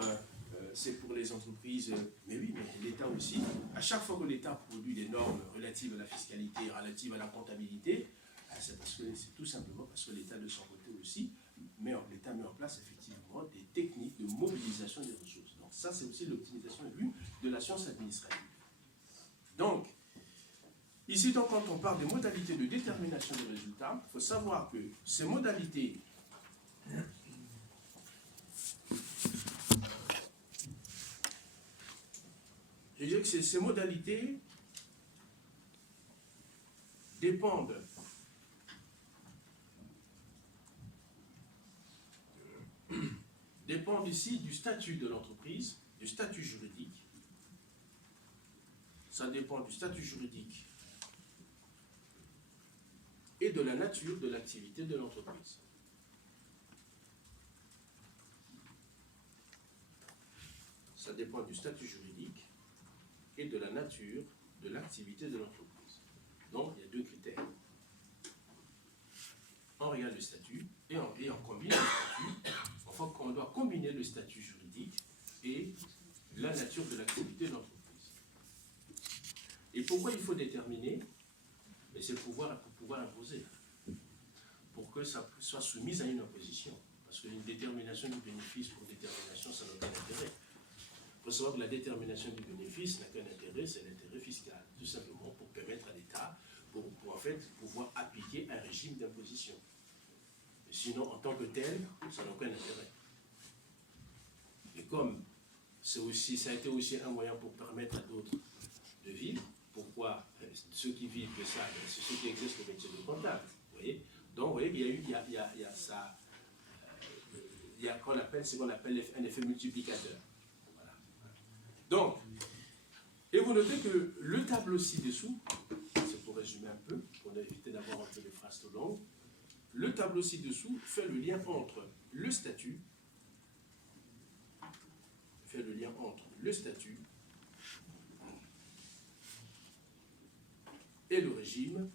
c'est pour les entreprises, mais oui, mais l'État aussi, à chaque fois que l'État produit des normes relatives à la fiscalité, relatives à la comptabilité, c'est tout simplement parce que l'État de son côté aussi, l'État met en place effectivement des techniques de mobilisation des ressources. Donc ça, c'est aussi l'optimisation vue de la science administrative. Donc, ici, donc, quand on parle des modalités de détermination des résultats, il faut savoir que ces modalités je dirais que ces modalités dépendent ici du statut de l'entreprise, du statut juridique. Ça dépend du statut juridique et de la nature de l'activité de l'entreprise. Ça dépend du statut juridique et de la nature de l'activité de l'entreprise. Donc, il y a 2 critères. On regarde le statut et on combine le statut. Enfin, on doit combiner le statut juridique et la nature de l'activité de l'entreprise. Et pourquoi il faut déterminer? C'est pour pouvoir imposer, pour que ça soit soumis à une imposition. Parce qu'une détermination du bénéfice pour détermination, ça n'a aucun intérêt. Il faut savoir que la détermination du bénéfice n'a qu'un intérêt, c'est l'intérêt fiscal, tout simplement pour permettre à l'État, pour en fait pouvoir appliquer un régime d'imposition. Sinon, en tant que tel, ça n'a aucun intérêt. Et comme ça a été aussi un moyen pour permettre à d'autres de vivre, pourquoi ceux qui vivent de ça, c'est ceux qui exercent le métier de comptable, vous voyez? Donc, vous voyez qu'il y a eu, il y a ça, il y a ce qu'on appelle un effet multiplicateur. Voilà. Donc, et vous notez que le tableau ci-dessous, c'est pour résumer un peu, pour éviter d'avoir un peu de phrases trop longues, le tableau ci-dessous fait le lien entre le statut, et le régime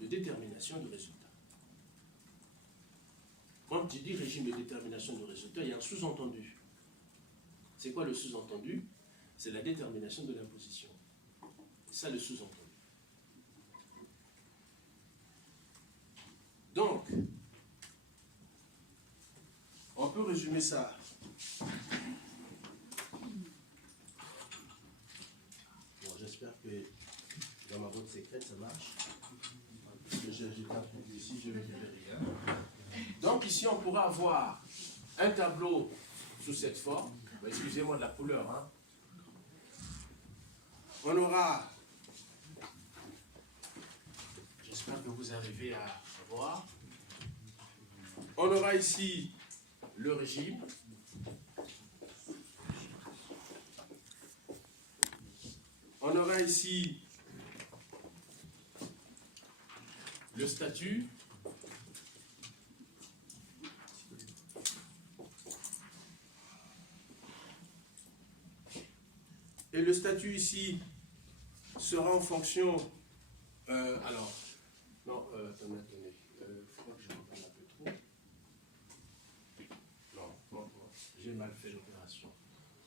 de détermination de résultat. Quand tu dis régime de détermination de résultat, il y a un sous-entendu. C'est quoi le sous-entendu? C'est la détermination de l'imposition. C'est ça le sous-entendu. Donc, on peut résumer ça. Bon, j'espère que dans ma boîte secrète, ça marche. Parce que j'ai un truc ici, je vais faire rien. Donc ici, on pourra avoir un tableau sous cette forme. Excusez-moi de la couleur. Hein. On aura, j'espère que vous arrivez à voir, on aura ici le régime. On aura ici le statut. Et le statut ici sera en fonction. Alors, non, attendez. Il faut que je reprenne un peu trop. Non, j'ai mal fait l'opération.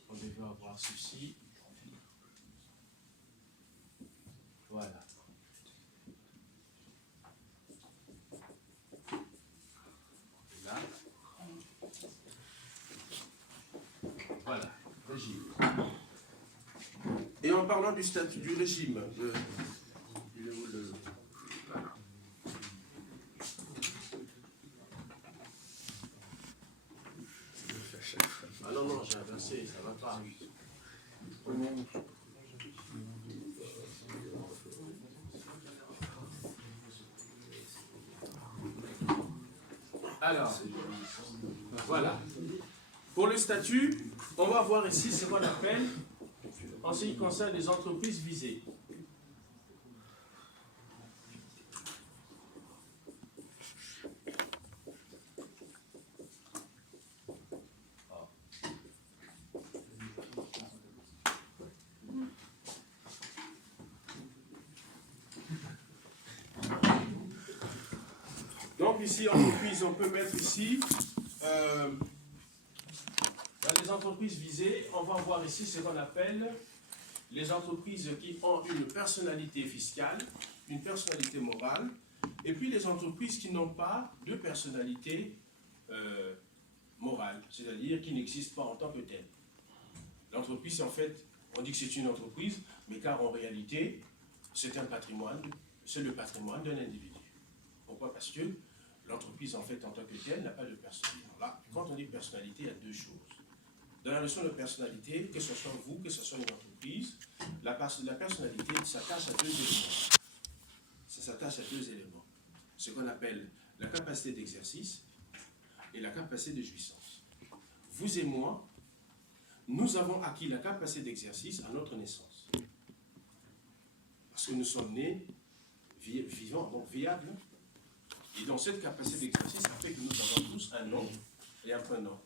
On devait avoir ceci. Voilà. Là. Voilà, régime. Et en parlant du statut du régime, il est où le... Ah non, j'ai inversé, ça va pas. Alors, voilà. Pour le statut, on va voir ici ce qu'on appelle, en ce qui concerne les entreprises visées. Donc ici, entreprise, on peut mettre ici, dans les entreprises visées, on va voir ici ce qu'on appelle les entreprises qui ont une personnalité fiscale, une personnalité morale, et puis les entreprises qui n'ont pas de personnalité morale, c'est-à-dire qui n'existent pas en tant que telles. L'entreprise, en fait, on dit que c'est une entreprise, mais car en réalité, c'est un patrimoine, c'est le patrimoine d'un individu. Pourquoi? Parce que l'entreprise, en fait, en tant que telle, n'a pas de personnalité. Là, quand on dit personnalité, il y a deux choses. Dans la notion de personnalité, que ce soit vous, que ce soit une entreprise, la personnalité s'attache à deux éléments. Ça s'attache à deux éléments. Ce qu'on appelle la capacité d'exercice et la capacité de jouissance. Vous et moi, nous avons acquis la capacité d'exercice à notre naissance. Parce que nous sommes nés vivants, donc viables. Et dans cette capacité d'exercice, ça fait que nous avons tous un nom et un prénom.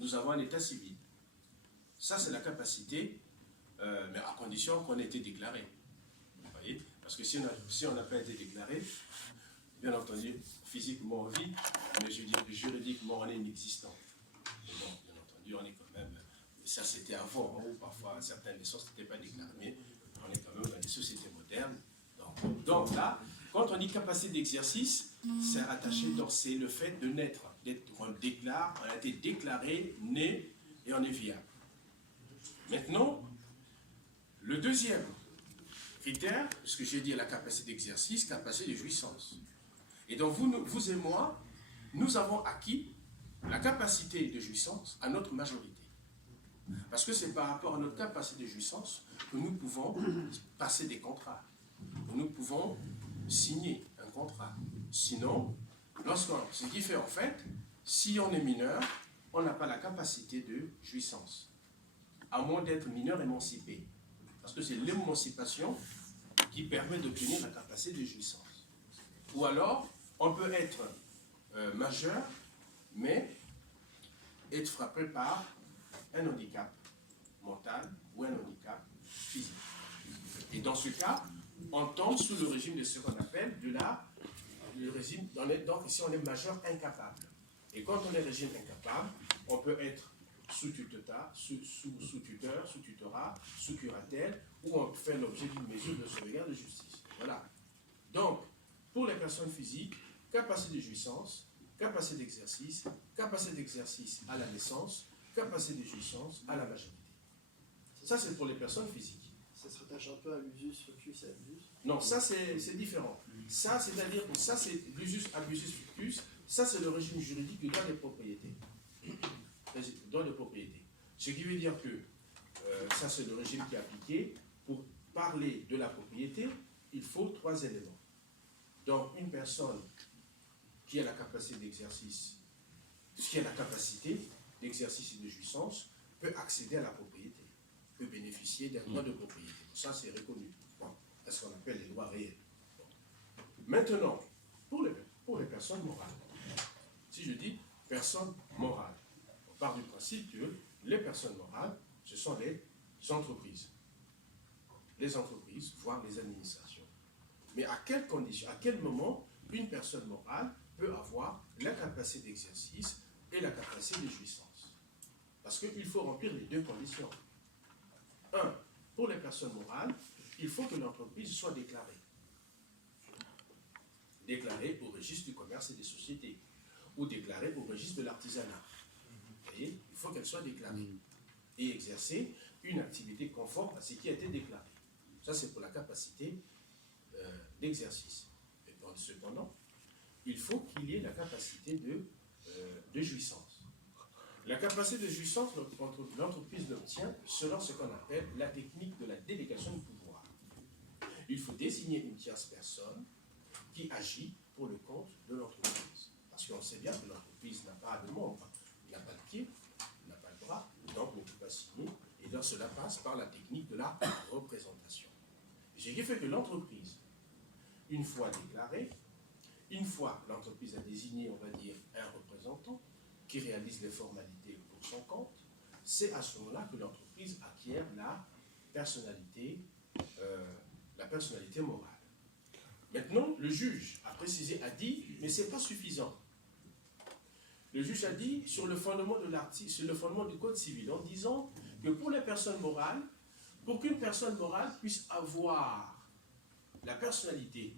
Nous avons un état civil. Ça, c'est la capacité, mais à condition qu'on ait été déclaré. Vous voyez? Parce que si on n'a pas été déclaré, bien entendu, physiquement on vit, mais je veux dire juridiquement on est inexistant. Mais bon, bien entendu, on est quand même, ça c'était avant, hein, où parfois certaines naissances n'étaient pas déclarées, mais on est quand même dans des sociétés modernes. Donc là, quand on dit capacité d'exercice, c'est attaché, c'est le fait de naître, on a été déclaré, né et on est viable. Maintenant, le deuxième critère, ce que j'ai dit, la capacité d'exercice, capacité de jouissance. Et donc vous et moi, nous avons acquis la capacité de jouissance à notre majorité. Parce que c'est par rapport à notre capacité de jouissance que nous pouvons passer des contrats, que nous pouvons signer un contrat. Sinon, ce qui fait en fait, si on est mineur, on n'a pas la capacité de jouissance, à moins d'être mineur émancipé. Parce que c'est l'émancipation qui permet d'obtenir la capacité de jouissance. Ou alors, on peut être majeur, mais être frappé par un handicap mental ou un handicap physique. Et dans ce cas, on tombe sous le régime de ce qu'on appelle le régime, donc ici on est majeur incapable. Et quand on est régime incapable, on peut être sous tuteur, sous tutorat, sous curatelle, ou on fait l'objet d'une mesure de sauvegarde de justice. Voilà. Donc, pour les personnes physiques, capacité de jouissance, capacité d'exercice à la naissance, capacité de jouissance à la majorité. Ça, c'est pour les personnes physiques. Ça se rattache un peu à l'usus, fructus et abus. Non, ça, c'est différent. Ça, c'est-à-dire que ça, c'est l'usus, abusus, fructus. Ça, c'est le régime juridique du droit des propriétés. Droit de propriété. Ce qui veut dire que ça, c'est le régime qui est appliqué. Pour parler de la propriété, il faut 3 éléments. Donc, une personne qui a la capacité d'exercice, qui a la capacité d'exercice et de jouissance, peut accéder à la propriété, peut bénéficier d'un droit de propriété. Ça, c'est reconnu. Bon, c'est ce qu'on appelle les droits réels. Bon. Maintenant, pour les personnes morales, si je dis personnes morales, on part du principe que les personnes morales, ce sont les entreprises. Les entreprises, voire les administrations. Mais à quelles conditions, à quel moment une personne morale peut avoir la capacité d'exercice et la capacité de jouissance? Parce qu'il faut remplir les 2 conditions. 1. Pour les personnes morales, il faut que l'entreprise soit déclarée. Déclarée au registre du commerce et des sociétés, ou déclarée au registre de l'artisanat. Vous voyez, il faut qu'elle soit déclarée et exercer une activité conforme à ce qui a été déclaré. Ça, c'est pour la capacité d'exercice. Cependant, il faut qu'il y ait la capacité de jouissance. La capacité de jouissance, l'entreprise l'obtient selon ce qu'on appelle la technique de la délégation de pouvoir. Il faut désigner une tierce personne qui agit pour le compte de l'entreprise. Parce qu'on sait bien que l'entreprise n'a pas de membre, n'a pas de pied, n'a pas de bras, donc ne peut pas signer. Et donc cela passe par la technique de la représentation. Ce qui fait que l'entreprise, une fois déclarée, une fois l'entreprise a désigné, on va dire, un représentant qui réalise les formalités pour son compte, c'est à ce moment-là que l'entreprise acquiert la personnalité morale. Maintenant, le juge a précisé, a dit, mais ce n'est pas suffisant. Le juge a dit, sur le fondement de l'article, sur le fondement du Code civil, en disant que pour les personnes morales, pour qu'une personne morale puisse avoir la personnalité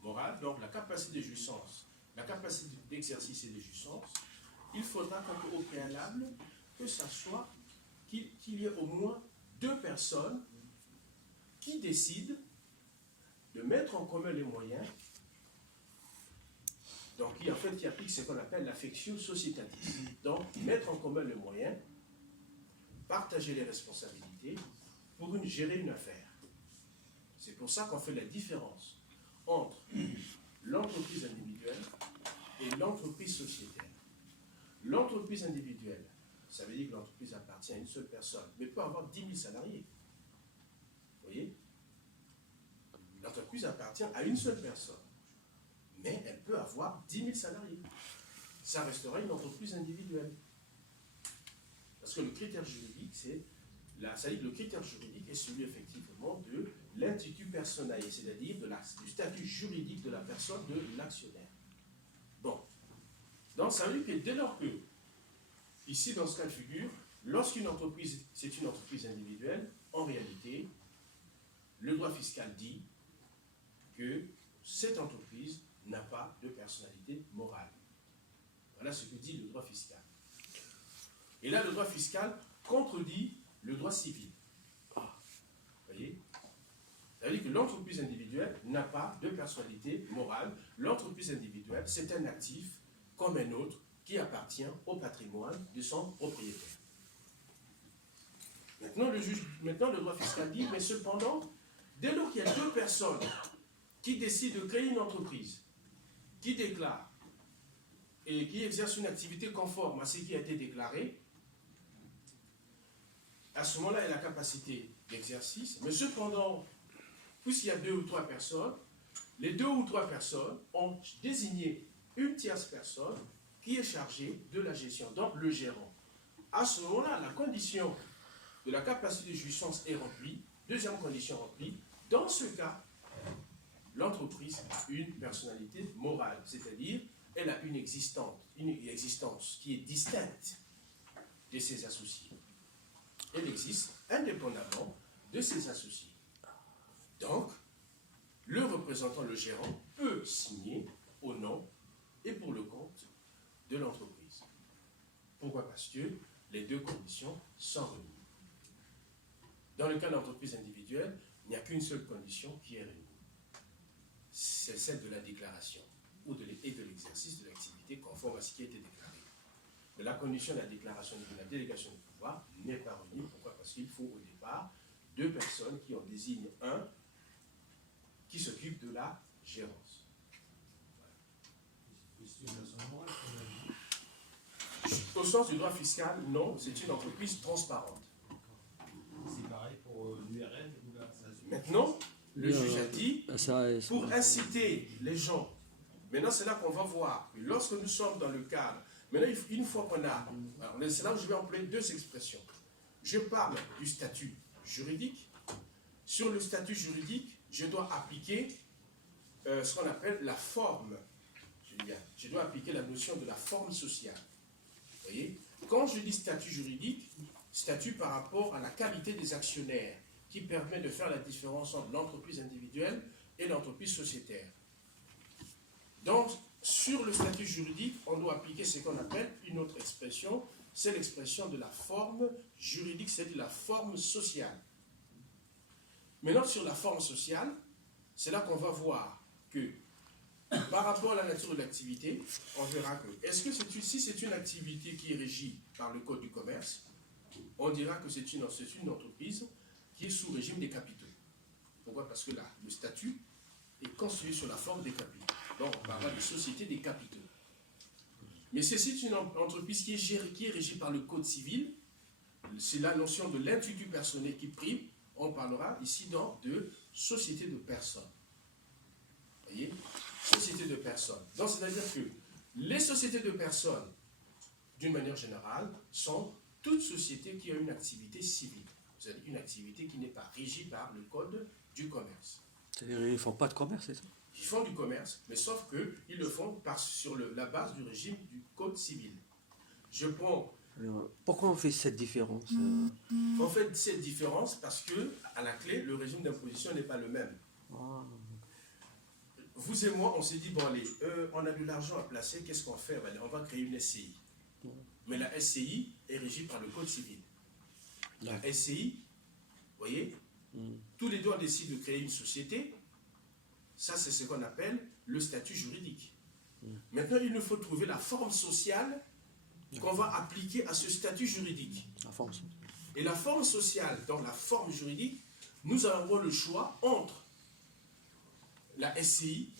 morale, donc la capacité de jouissance, la capacité d'exercice et de jouissance, il faudra au préalable que ça soit qu'il y ait au moins 2 personnes qui décident de mettre en commun les moyens, donc qui applique ce qu'on appelle l'affectio societatis. Donc mettre en commun les moyens, partager les responsabilités pour gérer une affaire. C'est pour ça qu'on fait la différence entre l'entreprise individuelle et l'entreprise sociétaire. L'entreprise individuelle, ça veut dire que l'entreprise appartient à une seule personne, mais peut avoir 10 000 salariés. Vous voyez? L'entreprise appartient à une seule personne, mais elle peut avoir 10 000 salariés. Ça restera une entreprise individuelle. Parce que le critère juridique, ça dit que le critère juridique est celui effectivement de l'intitu personae, c'est-à-dire du statut juridique de la personne de l'actionnaire. Bon. Donc ça veut dire que dès lors que, ici dans ce cas de figure, lorsqu'une entreprise, c'est une entreprise individuelle, en réalité, le droit fiscal dit que cette entreprise n'a pas de personnalité morale. Voilà ce que dit le droit fiscal. Et là, le droit fiscal contredit le droit civil. Vous voyez? Ça veut dire que l'entreprise individuelle n'a pas de personnalité morale. L'entreprise individuelle, c'est un actif comme un autre qui appartient au patrimoine de son propriétaire. Maintenant, le droit fiscal dit, mais cependant, dès lors qu'il y a 2 personnes qui décident de créer une entreprise, qui déclare et qui exerce une activité conforme à ce qui a été déclaré, à ce moment-là, il a la capacité d'exercice, mais cependant, puisqu'il y a 2 ou 3 personnes, les 2 ou 3 personnes ont désigné une tierce personne qui est chargée de la gestion, donc le gérant. À ce moment-là, la condition de la capacité de jouissance est remplie. Deuxième condition remplie, dans ce cas, l'entreprise a une personnalité morale, c'est-à-dire elle a une existence qui est distincte de ses associés. Elle existe indépendamment de ses associés. Donc, le représentant, le gérant, peut signer au nom et pour le compte de l'entreprise. Pourquoi? Parce que les 2 conditions sont réunies. Dans le cas d'entreprise individuelle, il n'y a qu'une seule condition qui est réunie. C'est celle de la déclaration et de l'exercice de l'activité conforme à ce qui a été déclaré. Mais la condition de la déclaration et de la délégation de pouvoir n'est pas réunie. Pourquoi? Parce qu'il faut au départ 2 personnes qui en désignent un qui s'occupe de la gérance. Au sens du droit fiscal, non, c'est une entreprise transparente. C'est pareil pour l'URL ou là, ça Maintenant, le juge a dit, SAS. pour inciter les gens, maintenant c'est là qu'on va voir, que lorsque nous sommes dans le cadre, maintenant une fois qu'on a, c'est là où je vais employer 2 expressions. Je parle du statut juridique. Sur le statut juridique, je dois appliquer ce qu'on appelle la forme. Je dois appliquer la notion de la forme sociale. Vous voyez? Quand je dis statut juridique, statut par rapport à la qualité des actionnaires, qui permet de faire la différence entre l'entreprise individuelle et l'entreprise sociétaire. Donc, sur le statut juridique, on doit appliquer ce qu'on appelle une autre expression, c'est l'expression de la forme juridique, c'est de la forme sociale. Maintenant, sur la forme sociale, c'est là qu'on va voir que, par rapport à la nature de l'activité, on verra que, si c'est une activité qui est régie par le Code du commerce, on dira que c'est une entreprise qui est sous régime des capitaux. Pourquoi? Parce que là, le statut est constitué sur la forme des capitaux. Donc, on parlera de société des capitaux. Mais si c'est une entreprise qui est régie par le Code civil, c'est la notion de l'individu personnel qui prime. On parlera ici donc de société de personnes. Vous voyez? Société de personnes. Donc, c'est-à-dire que les sociétés de personnes, d'une manière générale, sont toute société qui a une activité civile. C'est-à-dire une activité qui n'est pas régie par le Code du commerce. C'est-à-dire qu'ils ne font pas de commerce, c'est ça? Ils font du commerce, mais sauf qu'ils le font sur la base du régime du Code civil. Je prends... Alors, pourquoi on fait cette différence? On fait cette différence parce que, à la clé, le régime d'imposition n'est pas le même. Ah. Vous et moi, on s'est dit, bon allez, on a de l'argent à placer, qu'est-ce qu'on fait? On va créer une SCI. Mais la SCI est régie par le Code civil. La SCI, vous voyez, tous les deux on décide de créer une société. Ça, c'est ce qu'on appelle le statut juridique. Maintenant, il nous faut trouver la forme sociale qu'on va appliquer à ce statut juridique. La forme. Et la forme sociale, dans la forme juridique, nous avons le choix entre la SCI,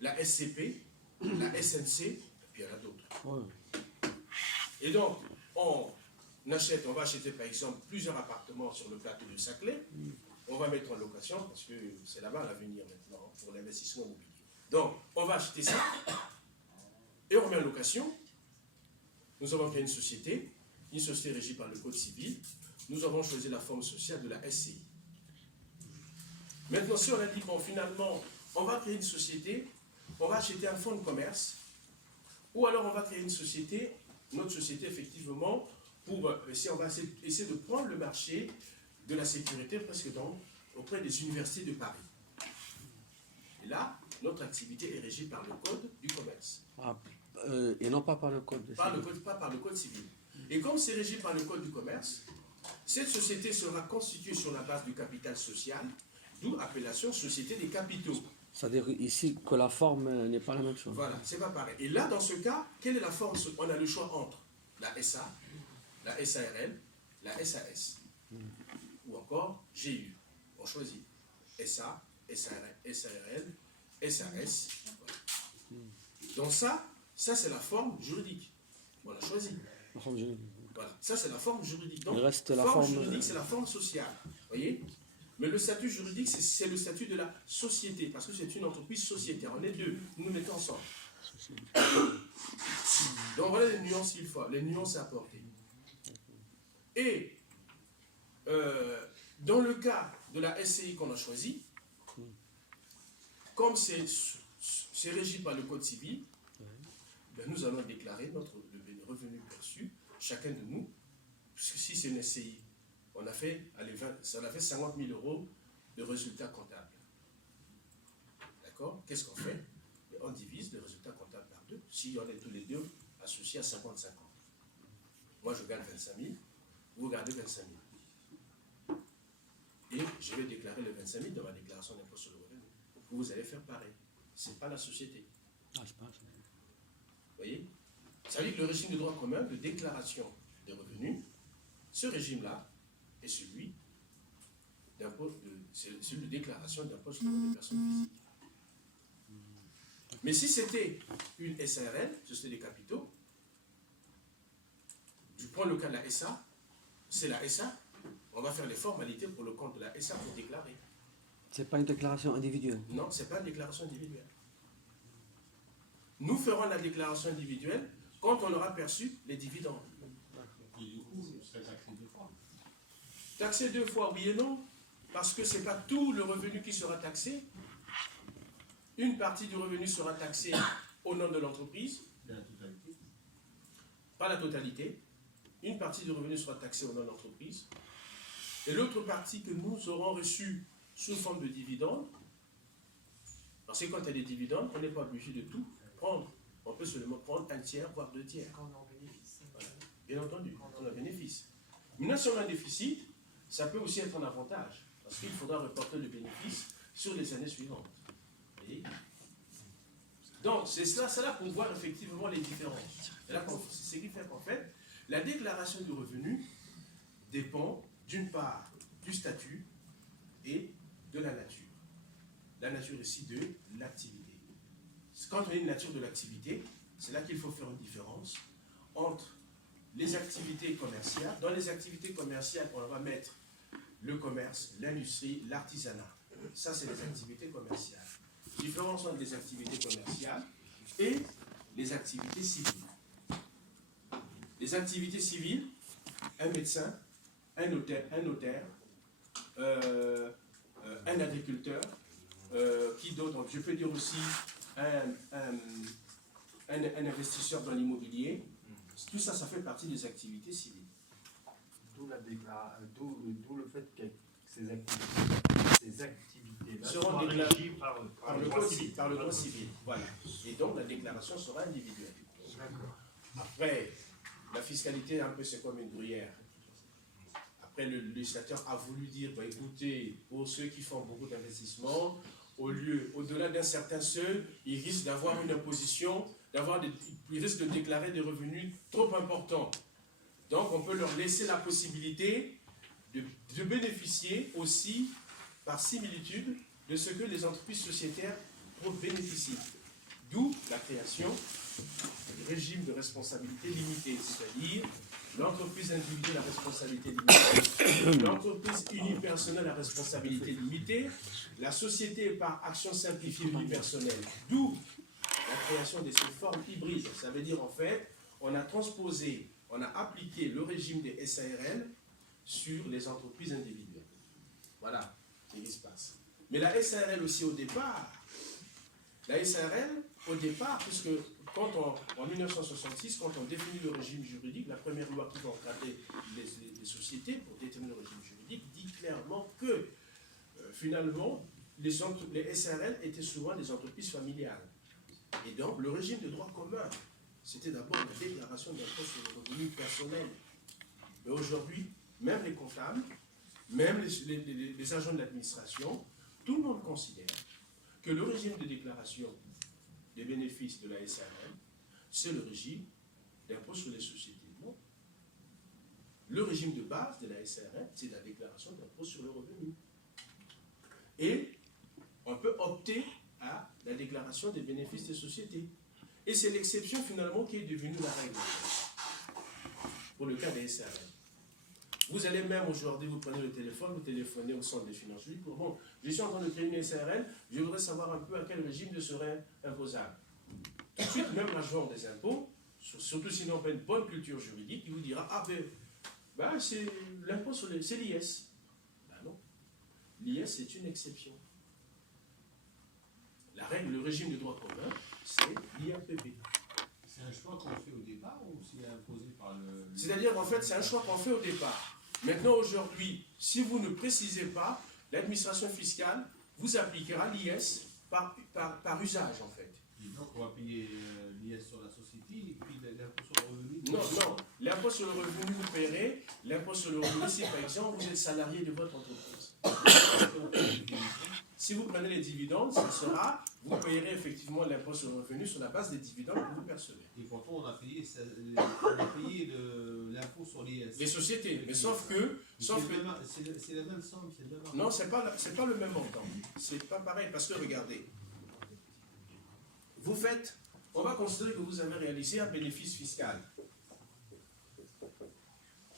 la SCP, la SNC, et puis il y en a d'autres. Ouais. Et donc, on va acheter par exemple plusieurs appartements sur le plateau de Saclay, on va mettre en location, parce que c'est là-bas l'avenir maintenant, pour l'investissement immobilier. Donc, on va acheter ça, et on met en location. Nous avons créé une société régie par le Code civil. Nous avons choisi la forme sociale de la SCI. Maintenant, si on a dit, bon, finalement, on va créer une société, on va acheter un fonds de commerce, ou alors on va créer une société, notre société, effectivement, on va essayer de prendre le marché de la sécurité presque donc auprès des universités de Paris. Et là, notre activité est régie par le Code du commerce. Et non pas par le Code pas par le Code civil. Et comme c'est régi par le Code du commerce, cette société sera constituée sur la base du capital social, d'où appellation société des capitaux. C'est-à-dire ici que la forme n'est pas la même chose. Voilà, c'est pas pareil. Et là, dans ce cas, quelle est la forme? On a le choix entre la SA, la SARL, la SAS, ou encore GU. On choisit SA, SARL, SAS. Voilà. Donc ça c'est la forme juridique. On l'a choisi. La forme juridique. Voilà, ça c'est la forme juridique. Donc, Il reste la forme forme. juridique, c'est la forme sociale. Voyez? Mais le statut juridique, c'est le statut de la société, parce que c'est une entreprise sociétaire. On est deux, nous nous mettons ensemble. Donc voilà les nuances qu'il faut, les nuances à apporter. Et dans le cas de la SCI qu'on a choisi, comme c'est régi par le Code civil, ben nous allons déclarer le revenu perçu, chacun de nous, puisque si c'est une SCI, on a fait, ça a fait 50 000 € de résultats comptables. D'accord? Qu'est-ce qu'on fait? On divise les résultats comptables par deux, si on est tous les deux associés à 50-50. Moi, je gagne 25 000, vous gardez 25 000. Et je vais déclarer les 25 000 dans ma déclaration d'impôt sur le revenu. Vous allez faire pareil. Ce n'est pas la société. Ah, c'est pas ça. Vous voyez? Ça veut dire que le régime de droit commun de déclaration des revenus, ce régime-là est celui de déclaration d'impôt sur le revenu des personnes physiques. Mais si c'était une SARL, Société des capitaux, je prends le cas de la SA, c'est la SA, on va faire les formalités pour le compte de la SA pour déclarer. C'est pas une déclaration individuelle. Non, ce n'est pas une déclaration individuelle. Nous ferons la déclaration individuelle quand on aura perçu les dividendes. Et du coup, vous serez taxé 2 fois. Taxé 2 fois, oui et non, parce que ce n'est pas tout le revenu qui sera taxé. Une partie du revenu sera taxée au nom de l'entreprise. De la totalité. Pas la totalité. Une partie du revenu sera taxée au nom de l'entreprise. Et l'autre partie que nous aurons reçue sous forme de dividendes, parce que quand il y a des dividendes, on n'est pas obligé de tout prendre. On peut seulement prendre un tiers, voire 2 tiers. Quand on est en bénéfice. Voilà. Bien entendu, quand on a bénéfice. Maintenant, si on a un déficit, ça peut aussi être un avantage, parce qu'il faudra reporter le bénéfice sur les années suivantes. Vous voyez? Donc, c'est là pour voir effectivement les différences. C'est ce qui fait qu'en fait, la déclaration du revenu dépend d'une part du statut et de la nature. La nature ici de l'activité. Quand on a une nature de l'activité, c'est là qu'il faut faire une différence entre les activités commerciales. Dans les activités commerciales, on va mettre le commerce, l'industrie, l'artisanat. Ça, c'est les activités commerciales. Différence entre les activités commerciales et les activités civiles. Les activités civiles, un médecin, un notaire, un agriculteur, qui d'autre? Je peux dire aussi un investisseur dans l'immobilier. Tout ça, ça fait partie des activités civiles. D'où le fait que ces activités-là seront soient déclarées régies par le droit civil. Voilà. Et donc, la déclaration sera individuelle. Après, la fiscalité, un peu, c'est comme une gruyère. Après, le législateur a voulu dire, bah, écoutez, pour ceux qui font beaucoup d'investissements, au-delà d'un certain seuil, ils risquent d'avoir une imposition, ils risquent de déclarer des revenus trop importants. Donc, on peut leur laisser la possibilité de bénéficier aussi, par similitude, de ce que les entreprises sociétaires bénéficient. D'où la création du régime de responsabilité limitée, c'est-à-dire l'entreprise individuelle à responsabilité limitée, l'entreprise unipersonnelle à responsabilité limitée, la société par action simplifiée unipersonnelle. D'où la création de ces formes hybrides. Ça veut dire en fait, on a transposé, on a appliqué le régime des SARL sur les entreprises individuelles. Voilà ce qui se passe. Mais la SARL aussi au départ, puisque en 1966, quand on définit le régime juridique, la première loi qui va encadrer les sociétés pour déterminer le régime juridique dit clairement que finalement, les SARL étaient souvent des entreprises familiales. Et donc, le régime de droit commun, c'était d'abord la déclaration d'impôt sur le revenu personnel. Mais aujourd'hui, même les comptables, même les agents de l'administration, tout le monde considère que le régime de déclaration des bénéfices de la SARL, c'est le régime d'impôt sur les sociétés. Non. Le régime de base de la SARL, c'est la déclaration d'impôt sur le revenu. Et on peut opter à la déclaration des bénéfices des sociétés. Et c'est l'exception finalement qui est devenue la règle. Pour le cas des SARL. Vous allez même aujourd'hui, vous prenez le téléphone, vous téléphonez au centre des finances publiques pour bon, je suis en train de créer une SARL, je voudrais savoir un peu à quel régime de serait imposable. Tout de suite, même l'agent des impôts, surtout s'il n'a pas une bonne culture juridique, il vous dira, ah ben c'est l'impôt sur c'est l'IS. Ben non. L'IS, c'est une exception. La règle, le régime de droit commun, c'est l'IRPP. C'est un choix qu'on fait au départ ou c'est imposé par le... C'est-à-dire, en fait, c'est un choix qu'on fait au départ. Maintenant, aujourd'hui, si vous ne précisez pas, l'administration fiscale vous appliquera l'IS par usage, en fait. Et donc, on va payer l'IS sur la société et puis l'impôt sur le revenu. Non. L'impôt sur le revenu, vous paierez. L'impôt sur le revenu, si par exemple, vous êtes salarié de votre entreprise. Si vous prenez les dividendes, ça sera, vous payerez effectivement l'impôt sur le revenu sur la base des dividendes que vous percevez. Et pourtant, on a payé l'impôt sur l'IS. Les sociétés, mais sauf que... C'est la même somme, c'est le même... Non, c'est pas le même montant. C'est pas pareil, parce que regardez, vous faites, on va considérer que vous avez réalisé un bénéfice fiscal.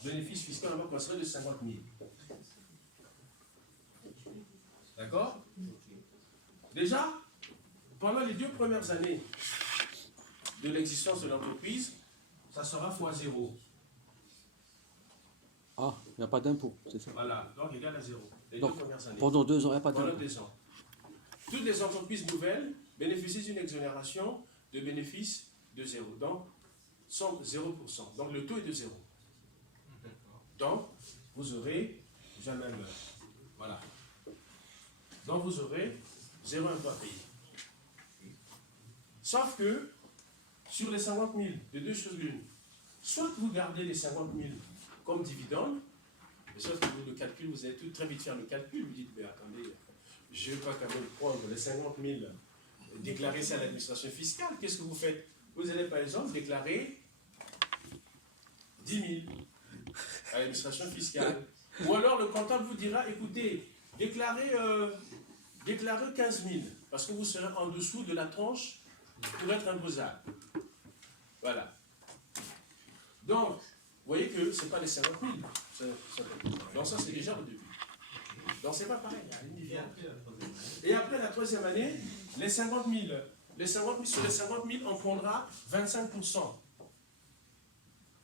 Bénéfice fiscal, on va considérer de 50 000. D'accord? Déjà, pendant les 2 premières années de l'existence de l'entreprise, ça sera x0. Ah, il n'y a pas d'impôt, c'est ça. Voilà, donc égal à 0. Les Donc, 2 premières années. pendant 2 ans, il n'y a pas Pendant d'impôt. 2 ans. Toutes les entreprises nouvelles bénéficient d'une exonération de bénéfices de 0. Donc, sont 0%. Donc, le taux est de 0. Donc, vous aurez jamais l'heure. Voilà. Donc, vous aurez 0 impôt à payer. Sauf que, sur les 50 000, de 2 choses l'une, soit vous gardez les 50 000 comme dividende, mais sauf que vous, le calcul, vous allez tout très vite faire le calcul, vous dites, mais attendez, je ne vais pas quand même prendre les 50 000, déclarer ça à l'administration fiscale. Qu'est-ce que vous faites? Vous allez par exemple déclarer 10 000 à l'administration fiscale. Ou alors le comptable vous dira, écoutez, déclarez 15 000, parce que vous serez en dessous de la tranche pour être imposable. Voilà. Donc, vous voyez que ce n'est pas les 50 000. Donc ça, c'est déjà le début. Donc c'est pas pareil. Et après la 3e année, les 50 000, sur les 50 000, on prendra 25%.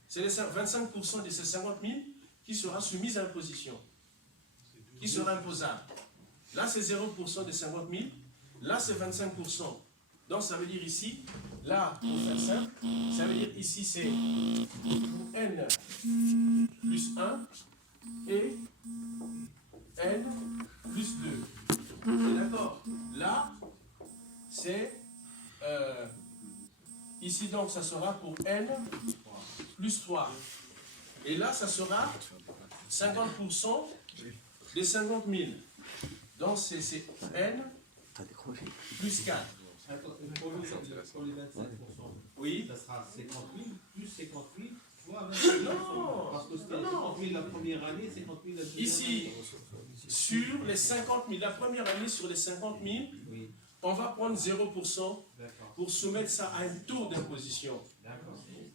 C'est les 25% de ces 50 000 qui sera soumise à imposition, qui sera imposable. Là, c'est 0% des 50 000. Là, c'est 25%. Donc, ça veut dire ici, là, pour faire simple, ça veut dire ici, c'est n plus 1 et n plus 2. D'accord? Là, c'est... ici, donc, ça sera pour n plus 3. Et là, ça sera 50% des 50 000. Donc, c'est n plus 4. Pour les 25%, oui. Ça sera 50 000 plus 50 000 fois 25%. Non. Parce que c'était 50 000 la première année, 50 000 la deuxième Ici, année. sur les 50 000, la première année, sur les 50 000, oui. On va prendre 0% pour soumettre ça à un taux d'imposition.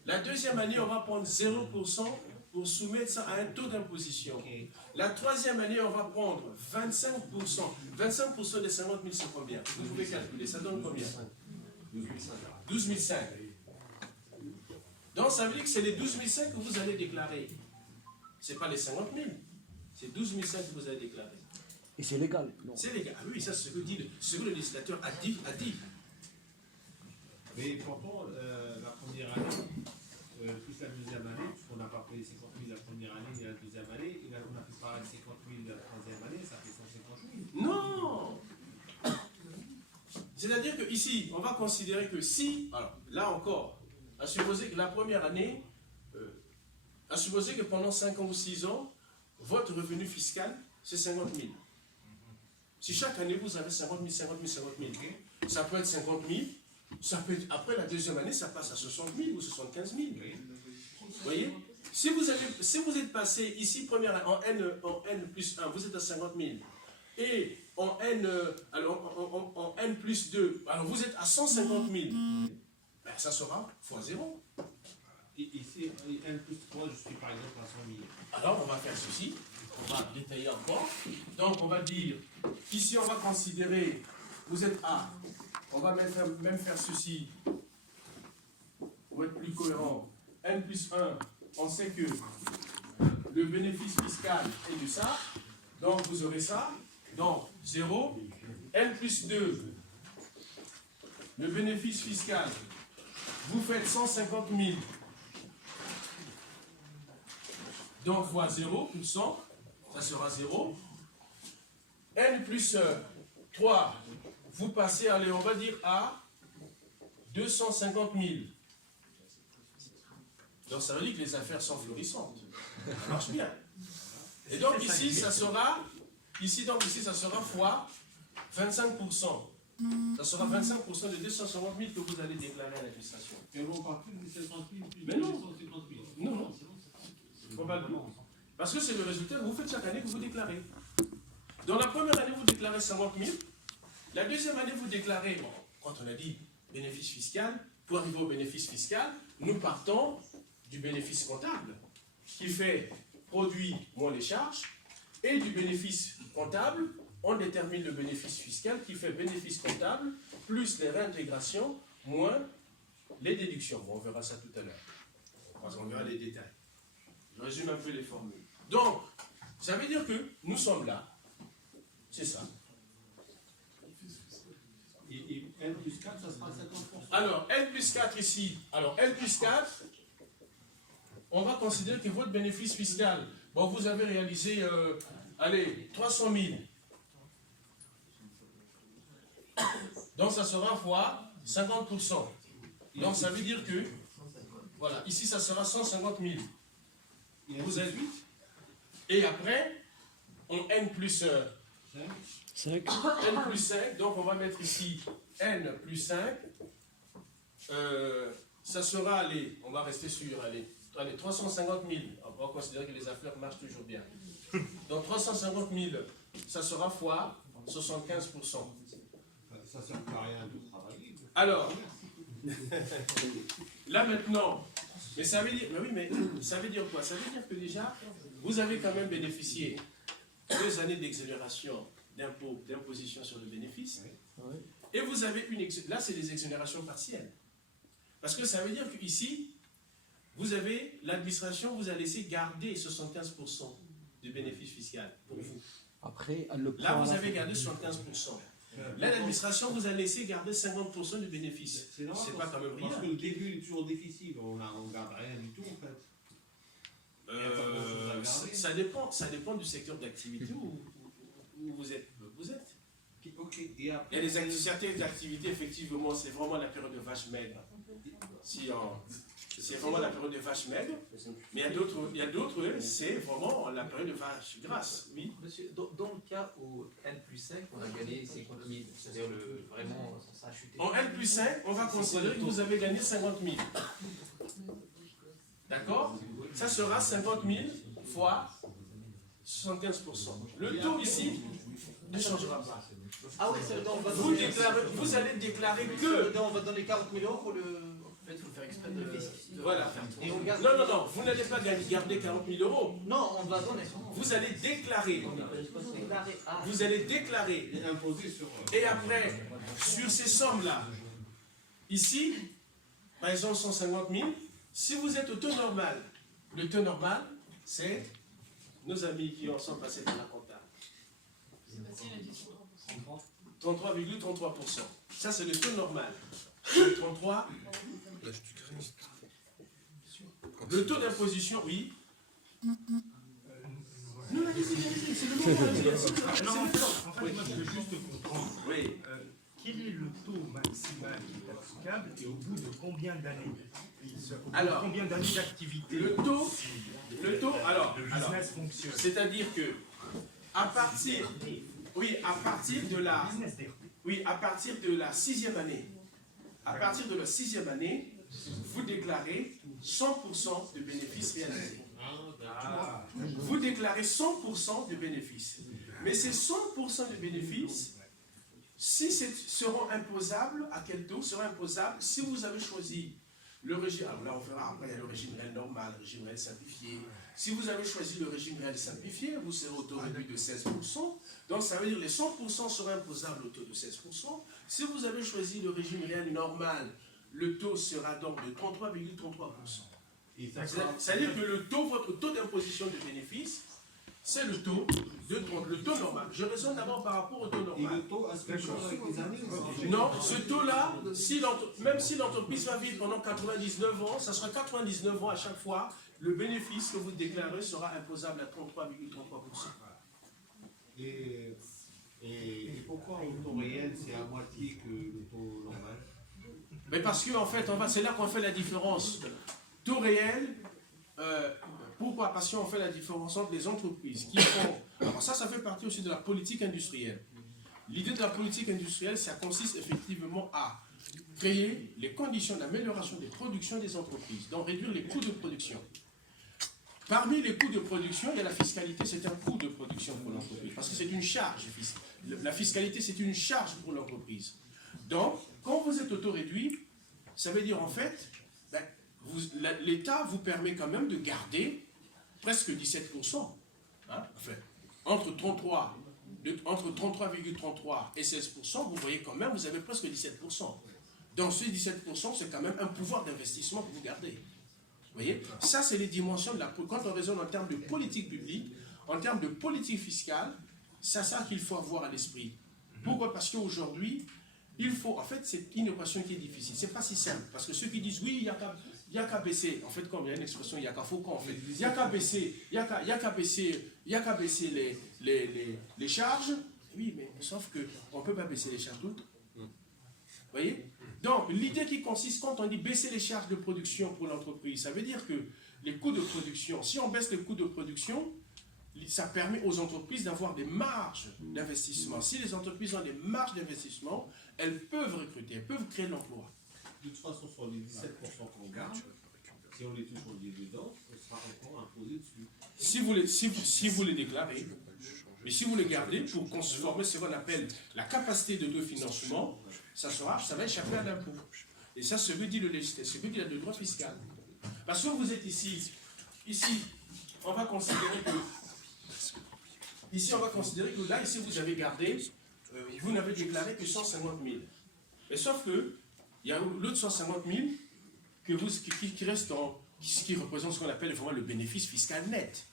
La 2e année, on va prendre 0% pour soumettre ça à un taux d'imposition. Okay. La 3e année, on va prendre 25%. 25% des 50 000, c'est combien? Vous pouvez calculer, ça donne combien? 12 500. Donc, ça veut dire que c'est les 12 500 que vous allez déclarer. Ce n'est pas les 50 000. C'est 12 500 que vous allez déclarer. Et c'est légal? C'est légal. Oui, ça, c'est ce que le législateur a dit. Mais pourtant, la première année, plus la deuxième année, puisqu'on n'a pas payé 50 000 la première année et la deuxième année, et là, on a fait pareil 50 000 la troisième année, ça fait 150 000. Non! C'est-à-dire que ici, on va considérer que si, alors là encore, à supposer que la première année, à supposer que pendant 5 ans ou 6 ans, votre revenu fiscal, c'est 50 000. Si chaque année vous avez 50 000, 50 000, 50 000, ça peut être 50 000, ça peut être, après la deuxième année, ça passe à 60 000 ou 75 000. Vous voyez? Si vous êtes passé ici, première en N plus 1, vous êtes à 50 000. Et en N plus 2, alors vous êtes à 150 000. Ben, ça sera fois 0. Et ici, N plus 3, je suis par exemple à 100 000. Alors, on va faire ceci. On va détailler encore. Donc, on va dire, ici, on va considérer, vous êtes A. On va même faire ceci. Pour être plus cohérent. N plus 1, on sait que le bénéfice fiscal est de ça. Donc, vous aurez ça. Donc, 0. N plus 2, le bénéfice fiscal, vous faites 150 000. Donc, fois 0%, ça sera 0. N plus 3, vous passez, allez, on va dire à 250 000. Donc, ça veut dire que les affaires sont florissantes. Ça marche bien. Et donc, ici, ça sera, ça sera fois 25%. Ça sera 25% de 250 000 que vous allez déclarer à l'administration. Et on parle plus de 50 000, plus de Mais non. 250 000. Non. Probablement. Parce que c'est le résultat que vous faites chaque année que vous déclarez. Dans la première année, vous déclarez 50 000. La deuxième année, vous déclarez, bon, quand on a dit bénéfice fiscal, pour arriver au bénéfice fiscal, nous partons du bénéfice comptable, qui fait produit moins les charges, et du bénéfice comptable, on détermine le bénéfice fiscal qui fait bénéfice comptable, plus les réintégrations, moins les déductions. Bon, on verra ça tout à l'heure. Parce qu'on verra les détails. Je résume un peu les formules. Donc, ça veut dire que nous sommes là. C'est ça. Et N plus 4, ça sera 50%. Alors, N plus 4 ici. Alors, N plus 4, on va considérer que votre bénéfice fiscal, bon, vous avez réalisé, allez, 300 000. Donc, ça sera fois 50%. Donc, ça veut dire que, voilà, ici, ça sera 150 000. Vous êtes 8. Et après, on N plus 5. N plus 5. Donc, on va mettre ici N plus 5. Ça sera, allez, on va rester sur, allez, 350 000. On va considérer que les affaires marchent toujours bien. Donc, 350 000, ça sera fois 75%. Ça ne sert à rien de travailler. Alors, là maintenant, mais ça veut dire, mais ça veut dire quoi? Ça veut dire que déjà, vous avez quand même bénéficié 2 années d'exonération d'impôt, d'imposition sur le bénéfice, et vous avez là c'est des exonérations partielles. Parce que ça veut dire qu'ici, vous avez, l'administration vous a laissé garder 75% du bénéfice fiscal pour vous. Après, le Là, vous avez gardé 75%. Là, l'administration vous a laissé garder 50% du bénéfice. C'est pas quand même rien. Parce que le début est toujours difficile, on ne garde rien du tout en fait. Ça dépend du secteur d'activité où vous êtes. Ok. Il y a certaines activités, effectivement, c'est vraiment la période de vache maigre. C'est vraiment la période de vache maigre, mais il y a d'autres, c'est vraiment la période de vache grasse. Oui. Monsieur, dans le cas où N plus 5, on a gagné 50 000, c'est-à-dire vraiment, ça a chuté. En N plus 5, on va considérer que vous avez gagné 50 000. D'accord? Ça sera 50 000 fois 75%. Le taux ici ne changera pas. Ah oui, c'est donc vous allez déclarer que... On va donner 40 000 euros pour le... En fait, il faut faire exprès de Voilà. Et on garde... Non, vous n'allez pas garder 40 000 euros. Non, on va donner. Vous allez déclarer. Vous allez déclarer. Et imposer sur... Et après, sur ces sommes-là, ici, par exemple 150 000, si vous êtes au taux normal, le taux normal, c'est nos amis qui en sont passés par la compta. C'est facile à dire sur 33,33%. Ça, c'est le taux normal. Le 33. Le taux d'imposition, oui. Non, en fait, moi, je veux juste comprendre. Oui. Quel est le taux maximal applicable et au bout de combien d'années? Alors, combien d'années d'activité? Le taux, alors, le business fonctionne. C'est-à-dire que à partir de la 6e année, vous déclarez 100% de bénéfices réalisés. Vous déclarez 100% de bénéfices. Mais ces 100% de bénéfices, seront imposables, à quel taux seront imposables si vous avez choisi le régime, alors là on verra après, il y a le régime réel normal, le régime réel simplifié. Si vous avez choisi le régime réel simplifié, vous serez au taux réduit de 16%. Donc ça veut dire que les 100% seront imposables au taux de 16%. Si vous avez choisi le régime réel normal, le taux sera donc de 33,33%. C'est-à-dire que votre taux d'imposition de bénéfice, c'est le taux normal. Je raisonne d'abord par rapport au taux normal. Et le taux, est-ce qu'il change avec les années? Non, ce taux-là, même si l'entreprise va vivre pendant 99 ans, ça sera 99 ans à chaque fois, le bénéfice que vous déclarez sera imposable à 33,33%. Et pourquoi au taux réel, c'est à moitié que le taux normal? Mais parce que en fait, c'est là qu'on fait la différence. Taux réel, pourquoi? Parce qu'on fait la différence entre les entreprises qui font... Alors ça fait partie aussi de la politique industrielle. L'idée de la politique industrielle, ça consiste effectivement à créer les conditions d'amélioration des productions des entreprises, donc réduire les coûts de production. Parmi les coûts de production, il y a la fiscalité, c'est un coût de production pour l'entreprise, parce que c'est une charge. La fiscalité, c'est une charge pour l'entreprise. Donc, quand vous êtes auto-réduit, ça veut dire en fait, l'État vous permet quand même de garder presque 17%. Hein, enfin, entre 33,33 et 16%, vous voyez quand même, vous avez presque 17%. Dans ces 17%, c'est quand même un pouvoir d'investissement que vous gardez. Vous voyez, ça c'est les dimensions de la... Quand on raisonne en termes de politique publique, en termes de politique fiscale, c'est ça qu'il faut avoir à l'esprit. Pourquoi? Parce qu'aujourd'hui, il faut... En fait, c'est une équation qui est difficile. C'est pas si simple. Parce que ceux qui disent, oui, il n'y a qu'à baisser. En fait, comme il y a une expression, il n'y a qu'à faucon, en fait. Il n'y a qu'à baisser les charges. Oui, mais sauf qu'on ne peut pas baisser les charges tout le temps. Vous voyez? Donc, l'idée qui consiste, quand on dit baisser les charges de production pour l'entreprise, ça veut dire que les coûts de production, si on baisse les coûts de production, ça permet aux entreprises d'avoir des marges d'investissement. Si les entreprises ont des marges d'investissement, elles peuvent recruter, elles peuvent créer de l'emploi. De toute façon, sur les 17% qu'on garde, si on les touche au dedans, on sera encore imposé dessus. Si vous les déclarez, mais si vous les gardez pour conformer ce qu'on appelle la capacité de financement, ça va échapper à l'impôt. Et ça, ce que dit le législateur, ce que dit le droit fiscal. Parce que vous êtes ici, on va considérer que là, ici, vous avez gardé, vous n'avez déclaré que 150 000. Mais sauf que, il y a l'autre 150 000 qui reste qui représente ce qu'on appelle vraiment le bénéfice fiscal net,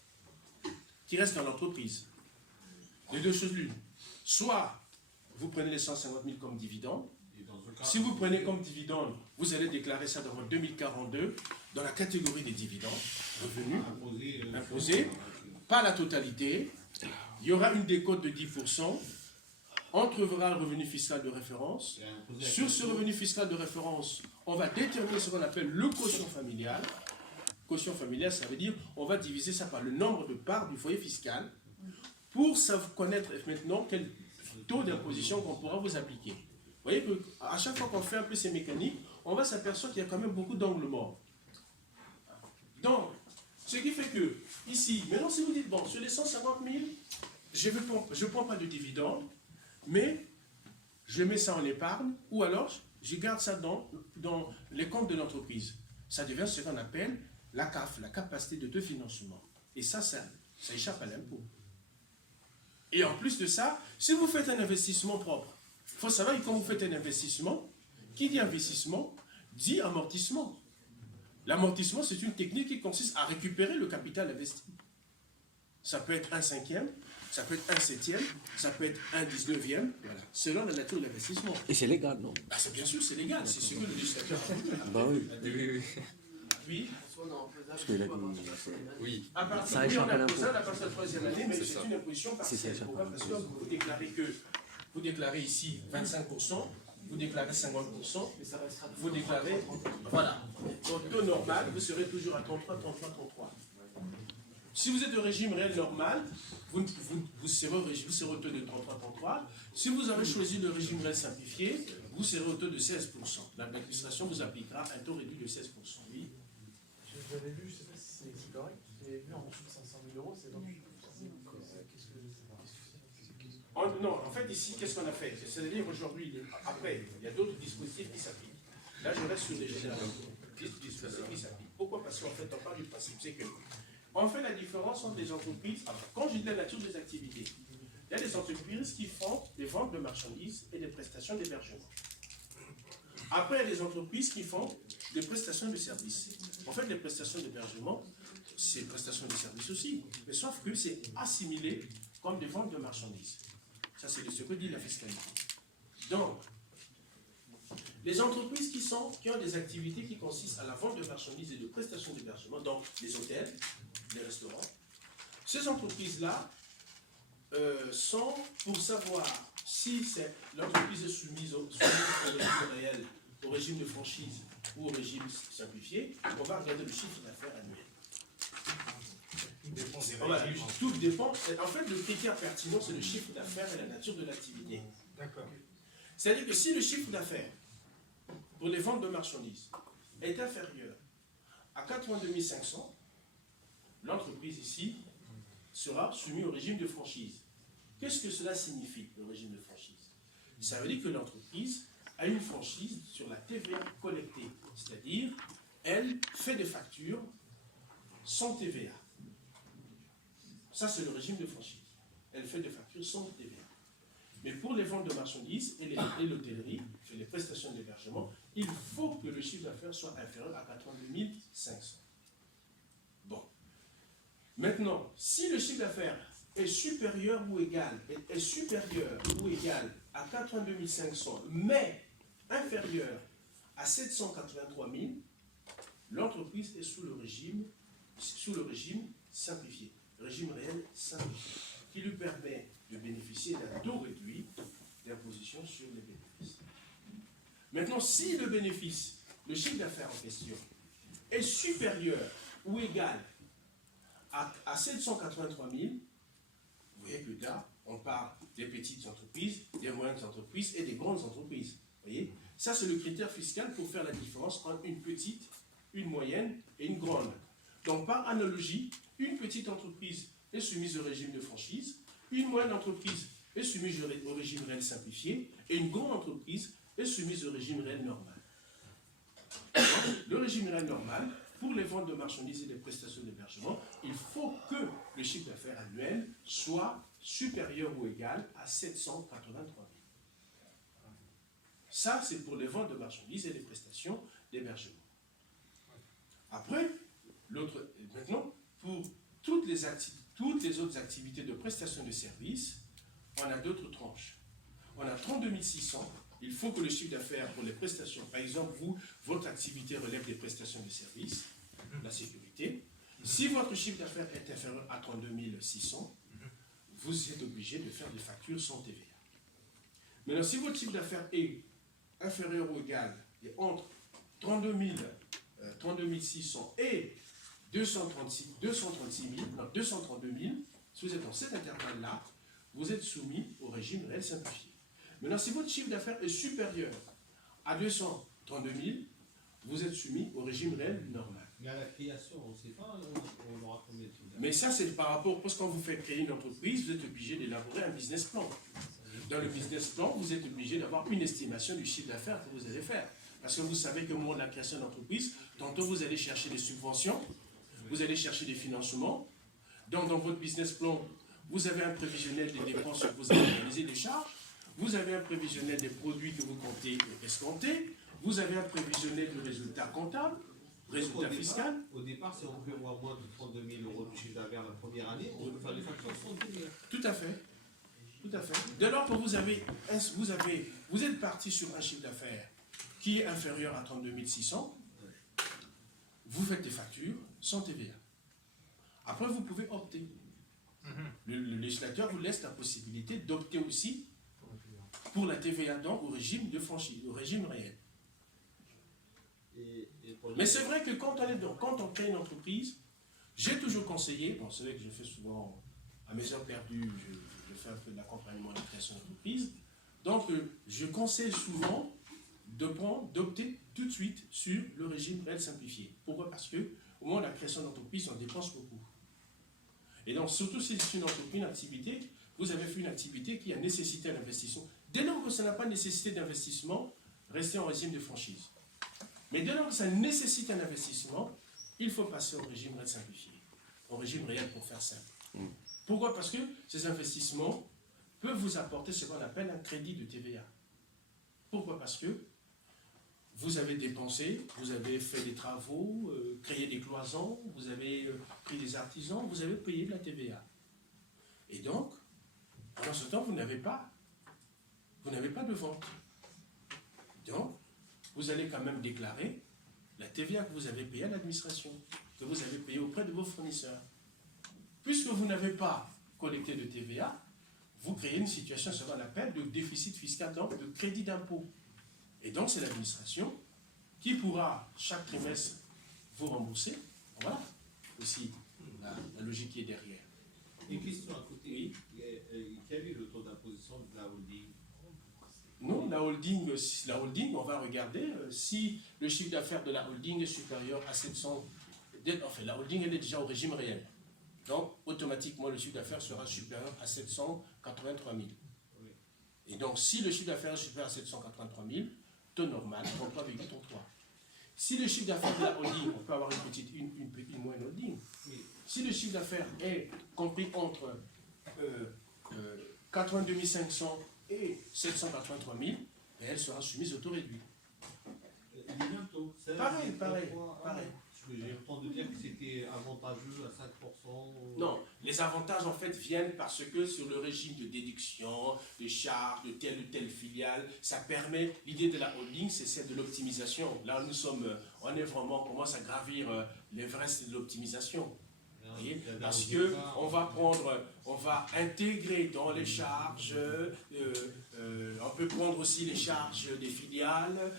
qui reste dans l'entreprise. Les deux choses l'une. Soit vous prenez les 150 000 comme dividende. Si vous prenez comme dividende, vous allez déclarer ça dans votre 2042 dans la catégorie des dividendes, revenus, imposés, pas la totalité. Il y aura une décote de 10%. Entreverra le revenu fiscal de référence. Sur ce revenu fiscal de référence, on va déterminer ce qu'on appelle le quotient familial. Quotient familial, ça veut dire on va diviser ça par le nombre de parts du foyer fiscal pour connaître maintenant quel taux d'imposition qu'on pourra vous appliquer. Vous voyez qu'à chaque fois qu'on fait un peu ces mécaniques, on va s'apercevoir qu'il y a quand même beaucoup d'angles morts. Donc, ce qui fait que, ici, maintenant si vous dites, bon, sur les 150 000, je ne prends pas de dividende, mais je mets ça en épargne, ou alors je garde ça dans les comptes de l'entreprise. Ça devient ce qu'on appelle la CAF, la capacité de financement. Et ça échappe à l'impôt. Et en plus de ça, si vous faites un investissement propre, il faut savoir que quand vous faites un investissement, qui dit investissement, dit amortissement. L'amortissement, c'est une technique qui consiste à récupérer le capital investi. Ça peut être 1/5e, ça peut être 1/7e, ça peut être 1/19e, voilà, selon la nature de l'investissement. Et c'est légal, non? Bien sûr, c'est légal, c'est ce que le législateur a voulu. Bah oui. Oui. Parce qu'il a dit... Oui. À partir Ça échappe à l'impôt. à partir de la troisième année, mais c'est une imposition partielle. Pourquoi? Parce que vous déclarez ici 25%, vous déclarez 50%, vous déclarez, voilà. Au taux normal, vous serez toujours à 33. Si vous êtes de régime réel normal, vous serez au taux de 33. Si vous avez choisi le régime réel simplifié, vous serez au taux de 16%. L'administration vous appliquera un taux réduit de 16%. Oui. Je l'avais vu, je ne sais pas si c'est correct, j'avais vu en dessous de 500 000 euros, c'est 28%. Qu'est-ce que c'est? Non, en fait, ici, qu'est-ce qu'on a fait? C'est-à-dire aujourd'hui, après, il y a d'autres dispositifs qui s'appliquent. Là, je reste sur les généraux. Dispositifs qui s'appliquent. Pourquoi? Parce qu'en fait, on parle du principe. C'est que on fait la différence entre les entreprises. Alors, quand je dis la nature des activités, il y a des entreprises qui font des ventes de marchandises et des prestations d'hébergement. Après, il y a des entreprises qui font des prestations de services. En fait, les prestations d'hébergement, c'est prestations de services aussi. Mais sauf que c'est assimilé comme des ventes de marchandises. Ça, c'est ce que dit la fiscalité. Donc, les entreprises qui ont des activités qui consistent à la vente de marchandises et de prestations d'hébergement, donc les hôtels, les restaurants, ces entreprises-là sont pour savoir si l'entreprise est soumise au régime réel, au régime de franchise ou au régime simplifié, on va regarder le chiffre d'affaires annuel. Tout dépend. En fait, le critère pertinent, c'est le chiffre d'affaires et la nature de l'activité. D'accord. C'est-à-dire que si le chiffre d'affaires pour les ventes de marchandises est inférieur à 82 500, l'entreprise ici sera soumise au régime de franchise. Qu'est-ce que cela signifie, le régime de franchise? Ça veut dire que l'entreprise a une franchise sur la TVA collectée, c'est-à-dire elle fait des factures sans TVA. Ça, c'est le régime de franchise. Elle fait des factures sans TVA. Mais pour les ventes de marchandises et l'hôtellerie, et les prestations d'hébergement, il faut que le chiffre d'affaires soit inférieur à 82 500. Bon. Maintenant, si le chiffre d'affaires est supérieur ou égal à 82 500, mais inférieur à 783 000, l'entreprise est sous le régime simplifié, régime réel simplifié, qui lui permet de bénéficier d'un taux réduit d'imposition sur les bénéfices. Maintenant, si le chiffre d'affaires en question, est supérieur ou égal à 783 000, vous voyez que là, on parle des petites entreprises, des moyennes entreprises et des grandes entreprises. Vous voyez? Ça, c'est le critère fiscal pour faire la différence entre une petite, une moyenne et une grande. Donc, par analogie, une petite entreprise est soumise au régime de franchise, une moyenne entreprise est soumise au régime réel simplifié et une grande entreprise est soumise au régime réel normal. Donc, le régime réel normal, pour les ventes de marchandises et les prestations d'hébergement, il faut que le chiffre d'affaires annuel soit supérieur ou égal à 783 000. Ça, c'est pour les ventes de marchandises et les prestations d'hébergement. Après, maintenant, pour toutes les autres activités de prestation de services, on a d'autres tranches. On a 32 600. Il faut que le chiffre d'affaires pour les prestations, par exemple, votre activité relève des prestations de services, la sécurité. Si votre chiffre d'affaires est inférieur à 32 600, vous êtes obligé de faire des factures sans TVA. Maintenant, si votre chiffre d'affaires est inférieur ou égal et entre 32 600 et 232 000, si vous êtes dans cet intervalle-là, vous êtes soumis au régime réel simplifié. Maintenant, si votre chiffre d'affaires est supérieur à 232 000, vous êtes soumis au régime réel normal. Mais à la création, on ne sait pas, on aura combien de chiffre d'affaires. Mais ça, c'est par rapport, parce que quand vous faites créer une entreprise, vous êtes obligé d'élaborer un business plan. Dans le business plan, vous êtes obligé d'avoir une estimation du chiffre d'affaires que vous allez faire. Parce que vous savez qu'au moment de la création d'entreprise, tantôt vous allez chercher des subventions, vous allez chercher des financements. Donc, dans votre business plan, vous avez un prévisionnel des dépenses que vous allez réaliser, des charges. Vous avez un prévisionnel des produits que vous comptez escompter. Vous avez un prévisionnel du résultat comptable, résultat fiscal. Au départ, si on prévoit moins de 32 000 euros de chiffre d'affaires la première année, on peut faire des factures sans TVA. Tout à fait. Tout à fait. Dès lors que vous êtes parti sur un chiffre d'affaires qui est inférieur à 32 600, vous faites des factures sans TVA. Après, vous pouvez opter. Le législateur vous laisse la possibilité d'opter aussi pour la TVA, donc au régime de franchise, au régime réel. Mais c'est vrai que quand on crée une entreprise, j'ai toujours conseillé, bon, c'est vrai que je fais souvent, à mes heures perdues, je fais un peu de l'accompagnement de la création d'entreprise, donc je conseille souvent d'opter tout de suite sur le régime réel simplifié. Pourquoi? Parce que au moment de la création d'entreprise, on dépense beaucoup. Et donc, surtout si c'est une entreprise, une activité vous avez fait une activité qui a nécessité un investissement. Dès lors que ça n'a pas nécessité d'investissement, restez en régime de franchise. Mais dès lors que ça nécessite un investissement, il faut passer au régime réel simplifié, au régime réel pour faire simple. Pourquoi? Parce que ces investissements peuvent vous apporter ce qu'on appelle un crédit de TVA. Pourquoi? Parce que vous avez dépensé, vous avez fait des travaux, créé des cloisons, vous avez pris des artisans, vous avez payé de la TVA. Et donc, pendant ce temps, vous n'avez pas de vente. Donc, vous allez quand même déclarer la TVA que vous avez payée à l'administration, que vous avez payée auprès de vos fournisseurs. Puisque vous n'avez pas collecté de TVA, vous créez une situation, ce qu'on appelle de déficit fiscal, donc de crédit d'impôt. Et donc, c'est l'administration qui pourra chaque trimestre vous rembourser. Voilà aussi la logique qui est derrière. Une question à côté. Oui. Quel est le taux d'imposition de la holding? Non, la holding, on va regarder si le chiffre d'affaires de la holding est supérieur à 700. Enfin, la holding, elle est déjà au régime réel. Donc, automatiquement, le chiffre d'affaires sera supérieur à 783 000. Oui. Et donc, si le chiffre d'affaires est supérieur à 783 000, taux normal, 33,33. Si le chiffre d'affaires de la holding, on peut avoir une moyenne holding. Oui. Si le chiffre d'affaires est compris entre 82 500 et 783 000, elle sera soumise au taux réduit. Bientôt. Pareil. J'ai entendu dire que c'était avantageux à 5%. Non, les avantages en fait viennent parce que sur le régime de déduction, de charges, de telle ou telle filiale, ça permet, l'idée de la holding, c'est celle de l'optimisation. Là, on est vraiment, on commence à gravir l'Everest de l'optimisation. Parce que on va intégrer dans les charges, on peut prendre aussi les charges des filiales,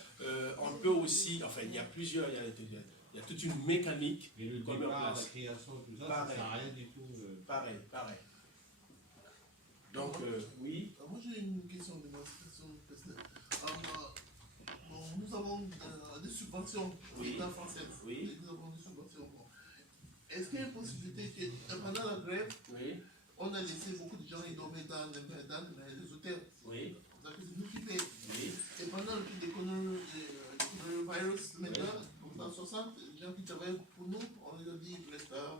on peut aussi, enfin il y a plusieurs, il y a toute une mécanique. Et le départ, la création, tout ça, ça ne sert à rien du tout. Pareil. Donc, oui. Moi j'ai une question de démonstration. Nous avons des subventions au État français. Oui. Nous avons des subventions. Est-ce qu'il y a une possibilité que pendant la grève, on a laissé beaucoup de gens dormir dans les hôtels? Oui. Donc c'est nous qui payons. Oui. Et pendant le truc du coronavirus, maintenant, dans 60 gens qui travaillent pour nous, on les a dit de rester à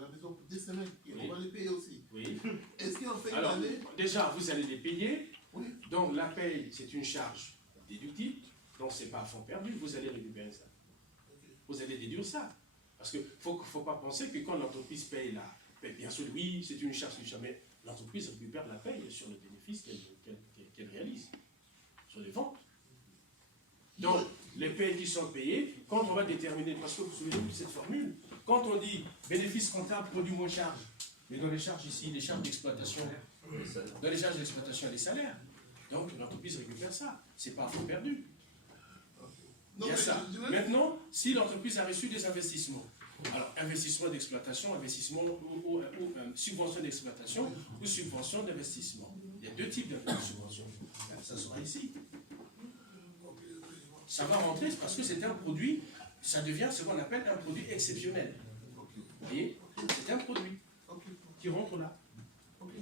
la maison pour 10 semaines. Et on va les payer aussi. Oui. Est-ce qu'on fait une année? Déjà, vous allez les payer. Oui. Donc la paye, c'est une charge déductible. Donc ce n'est pas à fond perdu. Vous allez récupérer ça. Okay. Vous allez déduire ça. Parce qu'il ne faut pas penser que quand l'entreprise paye, bien sûr, oui, c'est une charge, mais l'entreprise récupère la paye sur le bénéfice qu'elle réalise, sur les ventes. Donc, les payes qui sont payées, quand on va déterminer, parce que vous vous souvenez de cette formule, quand on dit bénéfice comptable, produit moins charge, mais dans les charges ici, les charges d'exploitation, dans les charges d'exploitation, les salaires, donc l'entreprise récupère ça, c'est pas à fond perdu. Il y a ça. Maintenant, si l'entreprise a reçu des investissements, alors investissement d'exploitation, investissement ou subvention d'exploitation ou subvention d'investissement. Il y a deux types de subventions. Ça sera ici. Ça va rentrer parce que c'est un produit, ça devient ce qu'on appelle un produit exceptionnel. Vous voyez, c'est un produit qui rentre là.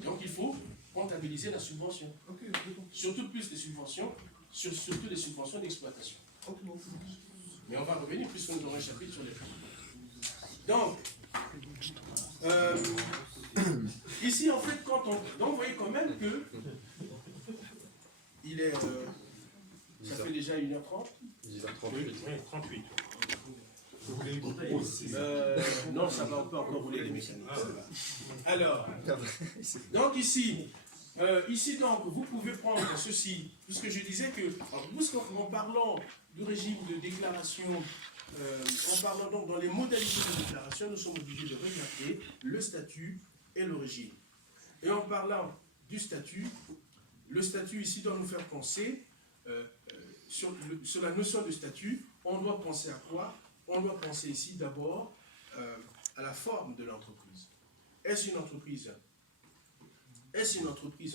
Donc il faut comptabiliser la subvention. Surtout plus les subventions, surtout les subventions d'exploitation. Mais on va revenir puisque nous aurons un chapitre sur les prix. Donc, ici en fait, donc vous voyez quand même que il est, ça fait déjà 1h30. 10h38. Non, ça va, on peut encore rouler les mécaniques. Alors, donc ici, donc, vous pouvez prendre ceci, puisque je disais que, en parlant du régime de déclaration, en parlant donc dans les modalités de déclaration, nous sommes obligés de regarder le statut et le régime. Et en parlant du statut, le statut ici doit nous faire penser, sur la notion de statut, on doit penser à quoi? On doit penser ici d'abord à la forme de l'entreprise. Est-ce une entreprise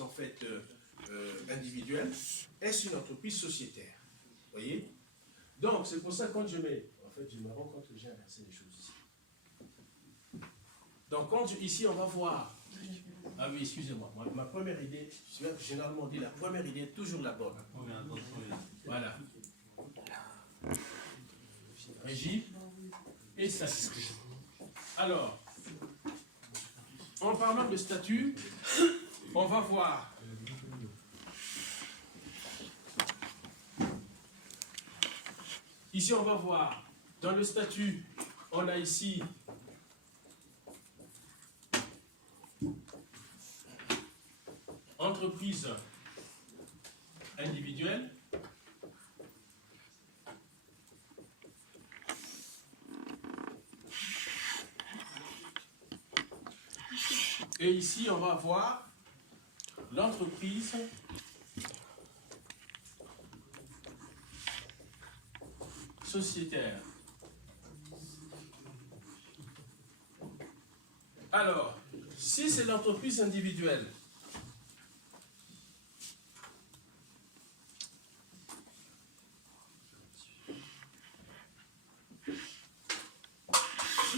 en fait individuelle? Est-ce une entreprise sociétaire? Vous voyez? Donc c'est pour ça que quand je mets, en fait je me rends compte que j'ai inversé les choses ici. Donc ici on va voir Ah oui, excusez-moi. Ma première idée, généralement on dit la première idée est toujours la bonne. Voilà. Régime et statut. Alors, en parlant de statut, on va voir ici, on va voir dans le statut, on a ici entreprise individuelle. Et ici, on va voir l'entreprise sociétaire. Alors, si c'est l'entreprise individuelle,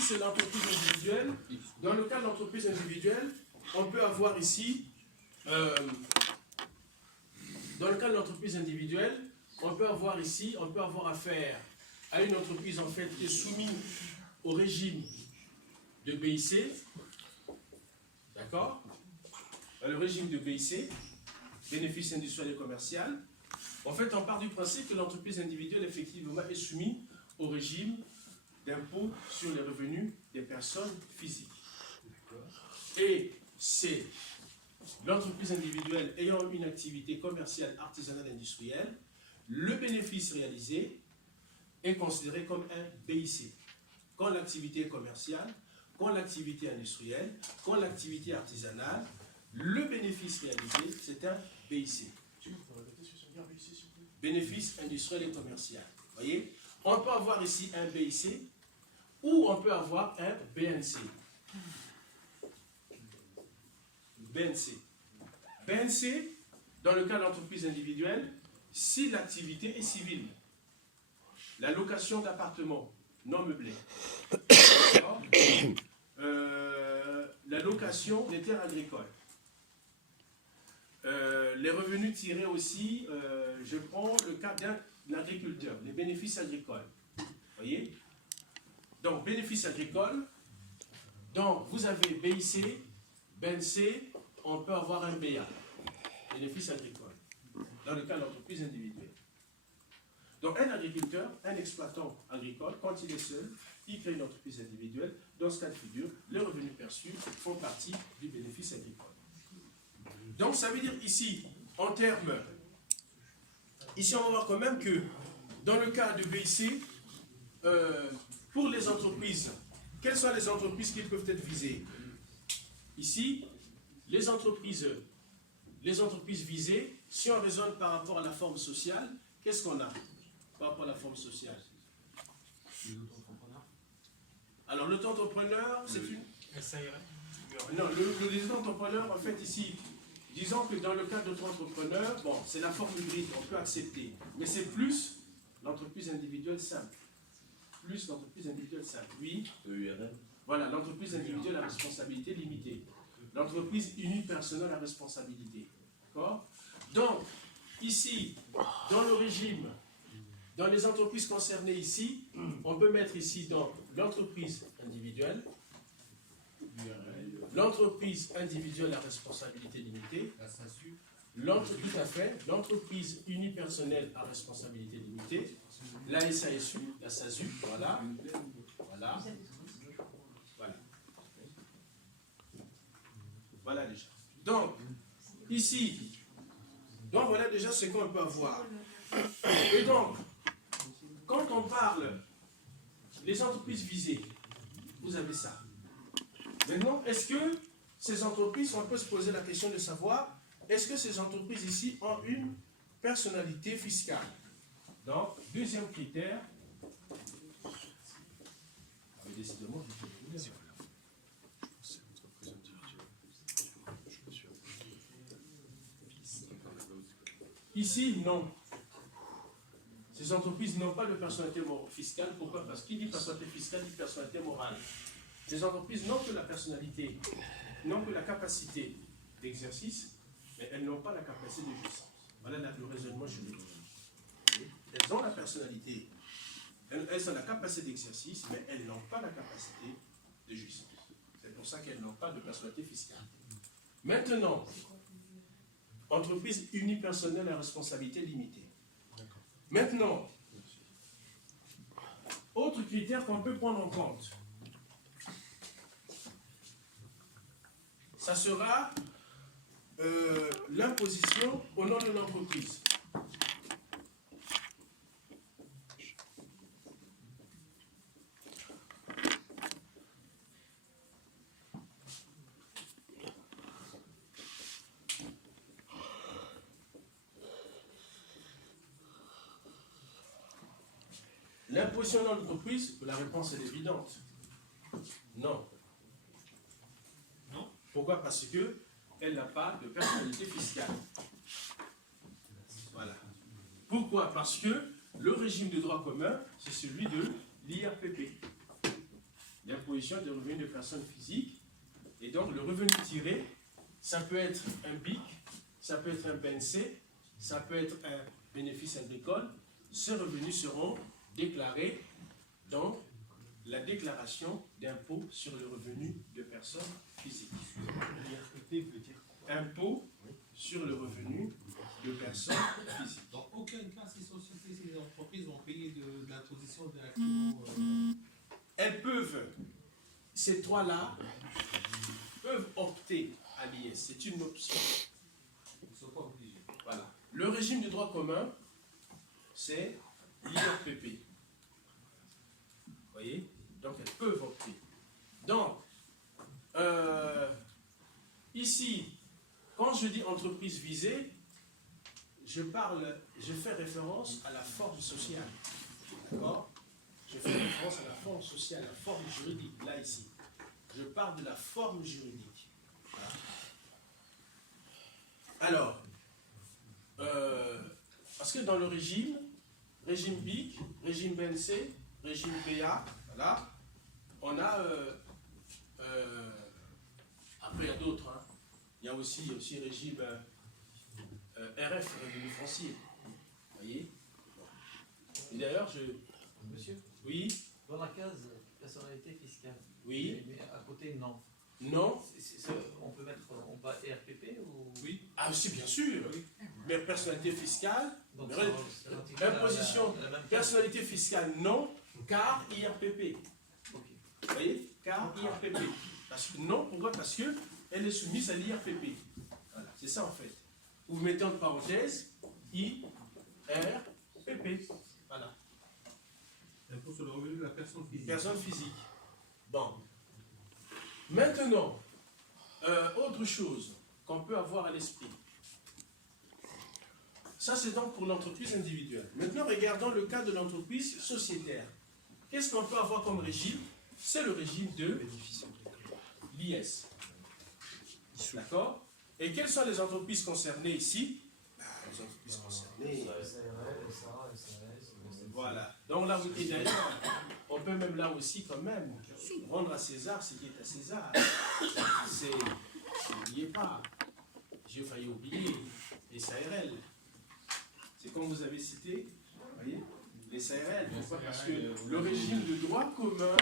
c'est l'entreprise individuelle. Dans le cas de l'entreprise individuelle, on peut avoir ici, on peut avoir affaire à une entreprise en fait qui est soumise au régime de BIC, d'accord? Le régime de BIC, bénéfice industriel et commercial. En fait, on part du principe que l'entreprise individuelle effectivement est soumise au régime d'impôt sur les revenus des personnes physiques. Et c'est l'entreprise individuelle ayant une activité commerciale, artisanale, industrielle, le bénéfice réalisé est considéré comme un BIC. Quand l'activité est commerciale, quand l'activité industrielle, quand l'activité artisanale, le bénéfice réalisé, c'est un BIC. Bénéfice industriel et commercial. Vous voyez? On peut avoir ici un BIC ou on peut avoir un BNC. BNC, dans le cas de l'entreprise individuelle, si l'activité est civile, la location d'appartements non meublés, la location des terres agricoles, les revenus tirés aussi, je prends le cas d'un agriculteur, les bénéfices agricoles. Voyez? Donc, bénéfices agricoles, donc vous avez BIC, BNC, on peut avoir un BA, bénéfice agricole, dans le cas de l'entreprise individuelle. Donc, un agriculteur, un exploitant agricole, quand il est seul, il crée une entreprise individuelle. Dans ce cas de figure, les revenus perçus font partie du bénéfice agricole. Donc, ça veut dire ici, en termes, ici on va voir quand même que dans le cas de BIC, pour les entreprises, quelles sont les entreprises qui peuvent être visées? Ici, les entreprises visées, si on raisonne par rapport à la forme sociale, qu'est-ce qu'on a par rapport à la forme sociale? Alors, l'auto-entrepreneur, c'est une... Non, l'auto-entrepreneur, en fait, ici, disons que dans le cas d'auto-entrepreneur, bon, c'est la forme hybride, on peut accepter, mais c'est plus l'entreprise individuelle simple. Plus l'entreprise individuelle simple. Oui. Voilà, l'entreprise individuelle à responsabilité limitée. L'entreprise unipersonnelle à responsabilité. D'accord? Donc, ici, dans le régime, dans les entreprises concernées ici, on peut mettre ici donc l'entreprise individuelle, l'entreprise individuelle à responsabilité limitée, tout à fait, l'entreprise unipersonnelle à responsabilité limitée, la SASU, la SASU, voilà, voilà, voilà. Voilà déjà. Donc, ici, donc voilà déjà ce qu'on peut avoir. Et donc, quand on parle des entreprises visées, vous avez ça. Maintenant, est-ce que ces entreprises, on peut se poser la question de savoir, est-ce que ces entreprises ici ont une personnalité fiscale? Donc, deuxième critère. Décidément, ici, non. Ces entreprises n'ont pas de personnalité fiscale. Pourquoi? Parce qu'il dit personnalité fiscale, dit personnalité morale. Ces entreprises n'ont que la personnalité, n'ont que la capacité d'exercice, mais elles n'ont pas la capacité de jouissance. Voilà le raisonnement juridique. Elles ont la personnalité, elles ont la capacité d'exercice, mais elles n'ont pas la capacité de jouissance. C'est pour ça qu'elles n'ont pas de personnalité fiscale. Maintenant, entreprise unipersonnelle à responsabilité limitée. Maintenant, autre critère qu'on peut prendre en compte, ça sera l'imposition au nom de l'entreprise. L'imposition dans l'entreprise, la réponse est évidente. Non. Non. Pourquoi? Parce que elle n'a pas de personnalité fiscale. Voilà. Pourquoi? Parce que le régime de droit commun, c'est celui de l'IRPP. L'imposition des revenus de personnes physiques. Et donc, le revenu tiré, ça peut être un BIC, ça peut être un BNC, ça peut être un bénéfice agricole. Ces revenus seront déclarés dans la déclaration d'impôt sur le revenu de personnes physiques. L'IRPP veut dire quoi? Impôt sur le revenu de personnes physiques. Dans aucun cas, ces sociétés, ces entreprises vont payer de l'imposition directement. Elles peuvent, ces trois-là, peuvent opter à l'IS. C'est une option. Ils ne sont pas obligés. Voilà. Le régime de droit commun, c'est l'IRPP. Vous voyez? Donc elles peuvent opter. Donc, ici, quand je dis entreprise visée, je fais référence à la forme sociale. D'accord? Je fais référence à la forme sociale, à la forme juridique, là, ici. Je parle de la forme juridique. Voilà. Alors, parce que dans le régime BIC, régime BNC, régime BA, voilà, on a, après il y a d'autres, hein. Il y a aussi régime RF, revenu foncier, vous voyez. Et d'ailleurs, Monsieur? Oui. Dans la case personnalité fiscale. Oui. Mais à côté, non. Non. On peut mettre en bas RPP ou... Oui. Ah, si, bien sûr. Oui. Mais personnalité fiscale, donc, imposition, personnalité fiscale, non, car IRPP. Okay. Vous voyez? Car IRPP. Parce que, non, pourquoi? Parce qu'elle est soumise à l'IRPP. Voilà, c'est ça en fait. Vous mettez en parenthèse IRPP. Voilà. L'impôt sur le revenu de la personne physique. Personne physique. Bon. Maintenant, autre chose qu'on peut avoir à l'esprit. Ça, c'est donc pour l'entreprise individuelle. Maintenant, regardons le cas de l'entreprise sociétaire. Qu'est-ce qu'on peut avoir comme régime? C'est le régime de l'IS. D'accord? Et quelles sont les entreprises concernées ici? Les entreprises concernées. Voilà. Donc là, et d'ailleurs, on peut même là aussi quand même rendre à César ce qui est à César. N'oubliez pas, j'ai failli oublier les SARL. C'est comme vous avez cité, vous voyez, les SARL. Pourquoi? Parce que le régime de droit commun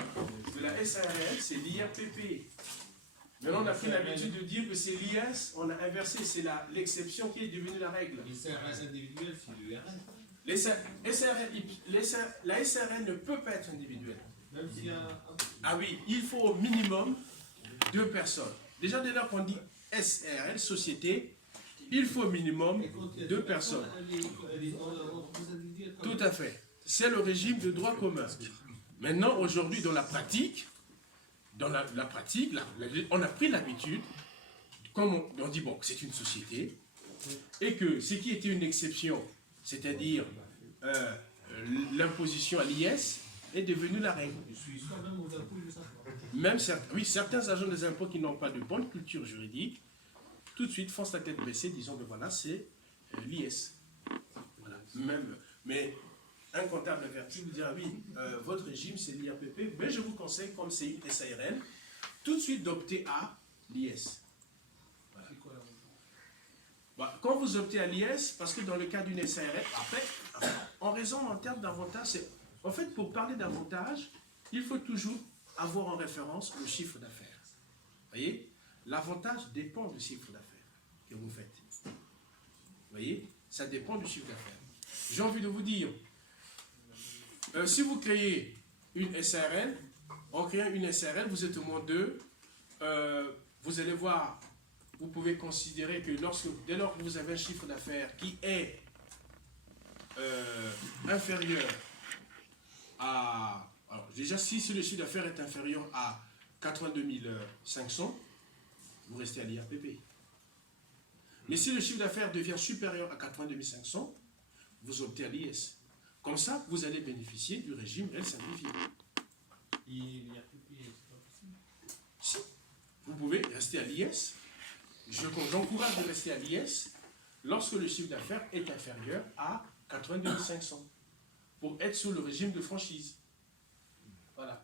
de la SARL, c'est l'IRPP. Maintenant, on a pris l'habitude de dire que c'est l'IS, on a inversé, c'est l'exception qui est devenue la règle. Les SARL individuels, c'est l'URL. La SARL ne peut pas être individuelle. Même s'il y a... Ah oui, il faut au minimum 2 personnes. Déjà, dès lors qu'on dit SARL, société, il faut au minimum 2 personnes. Tout à fait. C'est le régime de droit commun. Maintenant, aujourd'hui, dans la pratique, on a pris l'habitude, comme on dit, bon, c'est une société, et que ce qui était une exception, c'est-à-dire l'imposition à l'IS, est devenu la règle. Même certains agents des impôts qui n'ont pas de bonne culture juridique, tout de suite foncent la tête baissée, disant que voilà, c'est l'IS. Voilà. Mais un comptable averti vous dira, oui, votre régime c'est l'IRPP, mais je vous conseille, comme c'est une SARL, tout de suite d'opter à l'IS. Voilà. Bah, quand vous optez à l'IS, parce que dans le cas d'une SARL, après, en raison en termes d'avantages, en fait, pour parler d'avantages, il faut toujours avoir en référence le chiffre d'affaires. Vous voyez? L'avantage dépend du chiffre d'affaires que vous faites. Vous voyez? Ça dépend du chiffre d'affaires. J'ai envie de vous dire, si vous créez une SARL, en créant une SARL, vous êtes au moins deux, vous allez voir, vous pouvez considérer que dès lors que vous avez un chiffre d'affaires qui est inférieur à... Alors déjà, si le chiffre d'affaires est inférieur à 82 500, vous restez à l'IRPP. Mais si le chiffre d'affaires devient supérieur à 82 500, vous optez à l'IS. Comme ça, vous allez bénéficier du régime réel simplifié. Si. Vous pouvez rester à l'IS. J'encourage de rester à l'IS lorsque le chiffre d'affaires est inférieur à 82 500 pour être sous le régime de franchise. Voilà.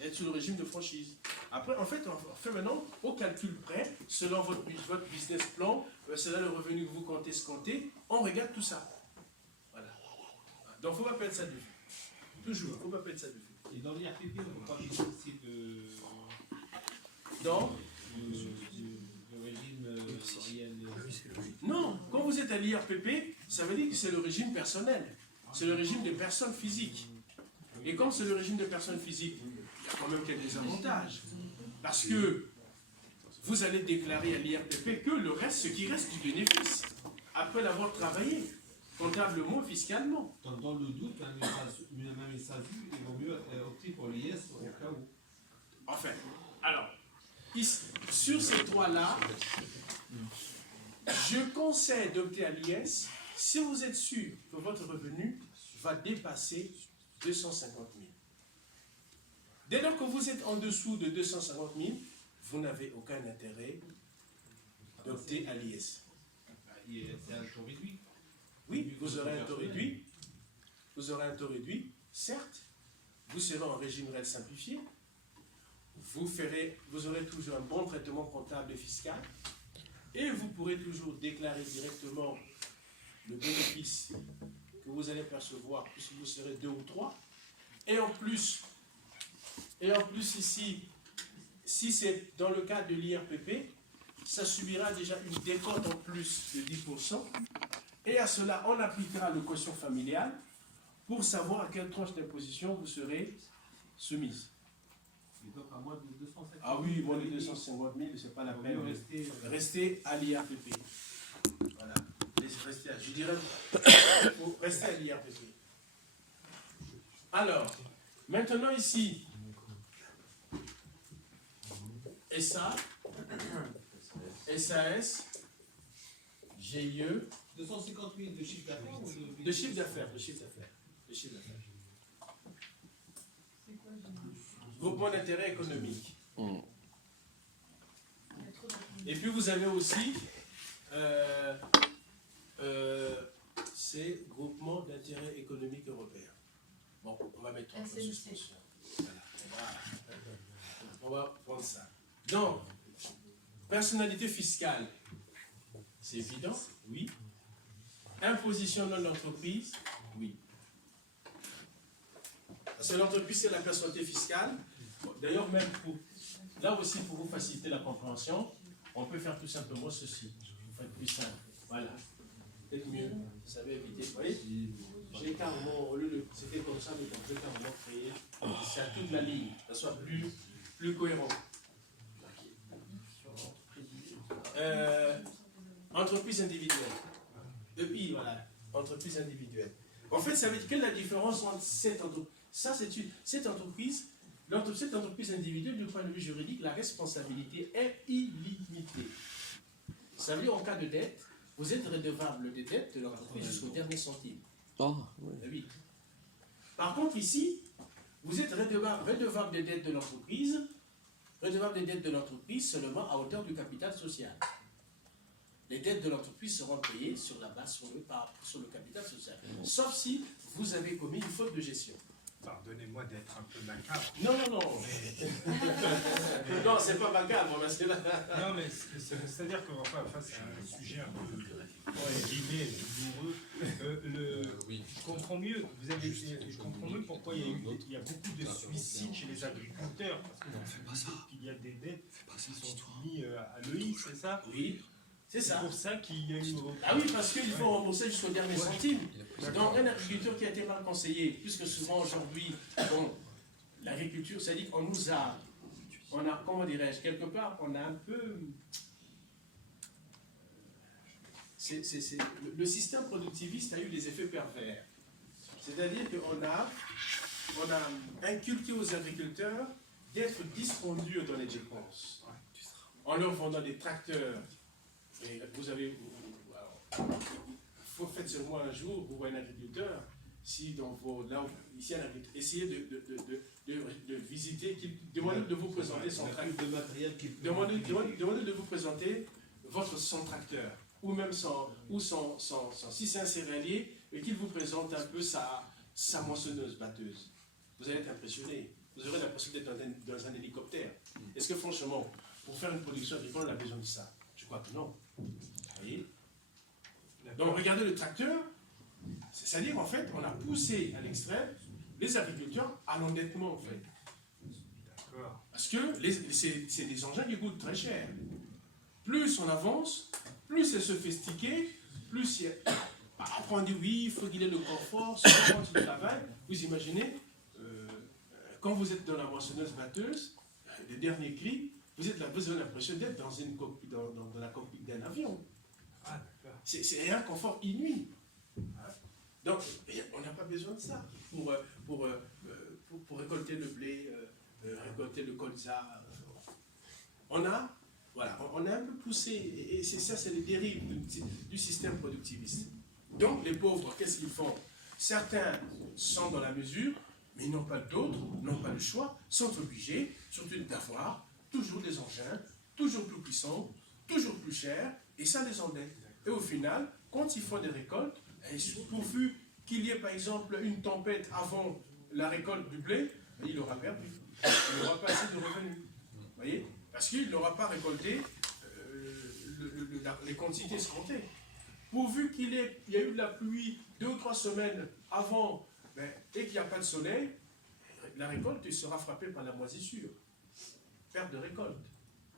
Être sous le régime de franchise. Après, en fait, on fait maintenant au calcul près, selon votre business plan, selon le revenu que vous comptez escompter, on regarde tout ça. Voilà. Donc, il ne faut pas perdre ça de vue. Toujours, il ne faut pas perdre ça de vue. Et dans l'IRPP, on ne peut pas bénéficier de... Dans le régime réel. Non, quand vous êtes à l'IRPP, ça veut dire que c'est le régime personnel. C'est le régime des personnes physiques. Et comme c'est le régime des personnes physiques, il y a quand même quelques avantages. Parce que vous allez déclarer à l'IRPP que le reste, ce qui reste du bénéfice, après l'avoir travaillé, comptablement, fiscalement. Dans le doute, même SASU, il vaut mieux opter pour l'IS au cas où. Enfin, alors, sur ces trois-là, je conseille d'opter à l'IS si vous êtes sûr que votre revenu va dépasser 250 000. Dès lors que vous êtes en dessous de 250 000, vous n'avez aucun intérêt d'opter à l'IS. C'est un taux réduit. Oui, vous aurez un taux réduit. Vous aurez un taux réduit, certes. Vous serez en régime réel simplifié. Vous aurez toujours un bon traitement comptable et fiscal. Et vous pourrez toujours déclarer directement le bénéfice que vous allez percevoir, puisque vous serez 2 ou 3. Et en plus ici, si c'est dans le cas de l'IRPP, ça subira déjà une décote en plus de 10%. Et à cela, on appliquera le quotient familial pour savoir à quelle tranche d'imposition vous serez soumise. Et donc à moins de 250 000. Ah oui, moins de 250 000, c'est pas la peine. Rester à l'IRPP. Voilà. Je dirais, faut rester à l'IRPP. Alors, maintenant ici, SA, SAS, GIE. 250 000 de chiffre d'affaires ou de chiffre d'affaires, de chiffre d'affaires. Groupement d'intérêt économique. Et puis vous avez aussi c'est groupement d'intérêt économique européen. Bon, on va mettre en suspension. Voilà, on va prendre ça. Donc, personnalité fiscale, c'est évident, oui. Imposition dans l'entreprise, oui. C'est l'entreprise, c'est la personnalité fiscale. D'ailleurs, même là aussi, pour vous faciliter la compréhension, on peut faire tout simplement ceci. Vous faites plus simple. Voilà. Peut-être mieux. Vous savez éviter. Vous voyez, j'ai carrément, au lieu de. C'était comme ça, mais j'ai carrément créé. C'est à toute la ligne. Que ça soit plus cohérent. Entreprise individuelle. Depuis, voilà. Entreprise individuelle. En fait, ça veut dire quelle est la différence entre cette entreprise? Ça, cette entreprise. Cette entreprise individuelle, du point de vue juridique, la responsabilité est illimitée. Ça veut dire en cas de dette, vous êtes redevable des dettes de l'entreprise jusqu'au dernier centime. Oh, oui. Oui. Par contre, ici, vous êtes redevable des dettes de l'entreprise, seulement à hauteur du capital social. Les dettes de l'entreprise seront payées sur la base sur le capital social. Sauf si vous avez commis une faute de gestion. pardonnez-moi d'être un peu macabre. Non, non, non. Non, c'est pas macabre, parce que là... Non, mais c'est-à-dire que enfin, c'est un sujet un peu guillemets douloureux. Je comprends mieux. Je comprends mieux pourquoi il y a beaucoup de suicides chez les agriculteurs, parce qu'il y a des bêtes qui sont soumises à l'EI, c'est ça? Oui. C'est ça. C'est pour ça qu'il y a eu... Ah oui, parce qu'il faut rembourser jusqu'au dernier centime. Donc un agriculteur qui a été mal conseillé, puisque souvent aujourd'hui, bon, l'agriculture, c'est-à-dire qu'on nous a, comment dirais-je, quelque part, on a un peu... Le système productiviste a eu des effets pervers. C'est-à-dire qu'on a inculqué aux agriculteurs d'être dispendieux dans les dépenses. En leur vendant des tracteurs. Et vous avez... Faites sur moi un jour, vous voyez un agriculteur, si dans vos... Là, ici, un agriculteur, essayez de visiter, demandez de vous présenter son tracteur. Demandez de vous présenter son tracteur. Ou même si c'est un céréalier, et qu'il vous présente un peu sa moissonneuse batteuse. Vous allez être impressionné. Vous aurez l'impression d'être dans un hélicoptère. Est-ce que franchement, pour faire une production agricole, on a besoin de ça? Je crois que non. Vous voyez? Donc regardez le tracteur, c'est-à-dire en fait, on a poussé à l'extrême les agriculteurs à l'endettement en fait. Parce que c'est des engins qui coûtent très cher. Plus on avance, plus c'est sophistiqué, plus il y a... Après on dit oui, il faut qu'il ait le confort, quand il travaille. Vous imaginez, quand vous êtes dans la moissonneuse batteuse, les derniers cris, vous avez l'impression d'être dans la cockpit d'un avion. C'est un confort inouï. Donc, on n'a pas besoin de ça pour récolter le blé, récolter le colza. On a un peu poussé, et c'est les dérives du système productiviste. Donc, les pauvres, qu'est-ce qu'ils font? Certains sont dans la mesure, mais n'ont pas d'autres, n'ont pas le choix, sont obligés, surtout d'avoir toujours des engins, toujours plus puissants, toujours plus chers, et ça les endette. Et au final, quand ils font des récoltes, pourvu qu'il y ait par exemple une tempête avant la récolte du blé, il aura perdu. Il n'aura pas assez de revenus. Vous voyez? Parce qu'il n'aura pas récolté les quantités escomptées. Pourvu qu'il y a eu de la pluie 2 ou 3 semaines avant, et qu'il n'y a pas de soleil, la récolte sera frappée par la moisissure. Perte de récolte.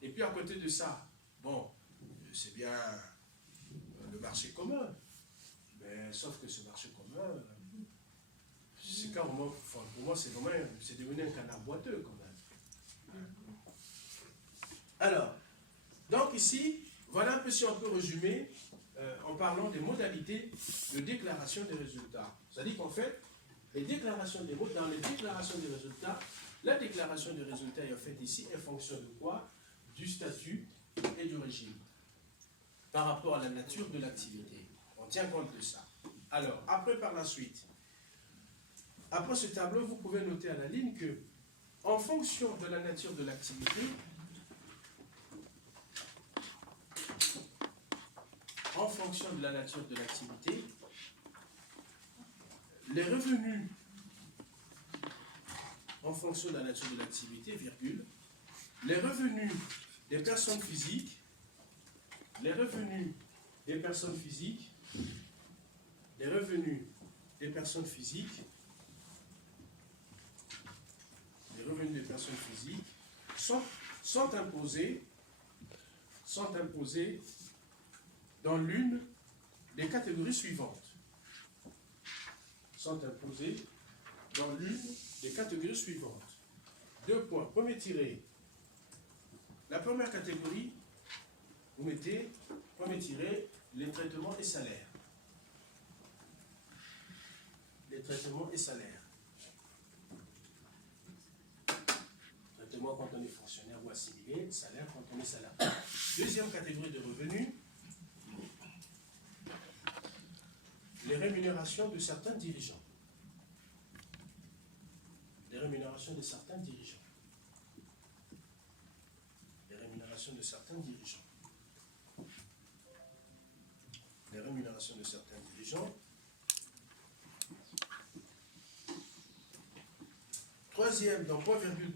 Et puis à côté de ça, bon, c'est bien le marché commun. Mais sauf que ce marché commun, c'est carrément, pour moi, c'est devenu un canard boiteux quand même. Alors, donc ici, voilà un peu si on peut résumer en parlant des modalités de déclaration des résultats. C'est-à-dire qu'en fait, dans les déclarations des résultats, la déclaration des résultats est en fait ici en fonction de quoi? Du statut et du régime, par rapport à la nature de l'activité. On tient compte de ça. Alors, après, par la suite, après ce tableau, vous pouvez noter à la ligne que, en fonction de la nature de l'activité, les revenus, en fonction de la nature de l'activité, virgule, les revenus des personnes physiques, les revenus des personnes physiques sont imposés dans l'une des catégories suivantes. Deux points. Premier tiré. La première catégorie, vous mettez, premier tiré, les traitements et salaires. Traitement quand on est fonctionnaire ou assimilé, salaire quand on est salarié. Deuxième catégorie de revenus, les rémunérations de certains dirigeants. Les rémunérations de certains dirigeants.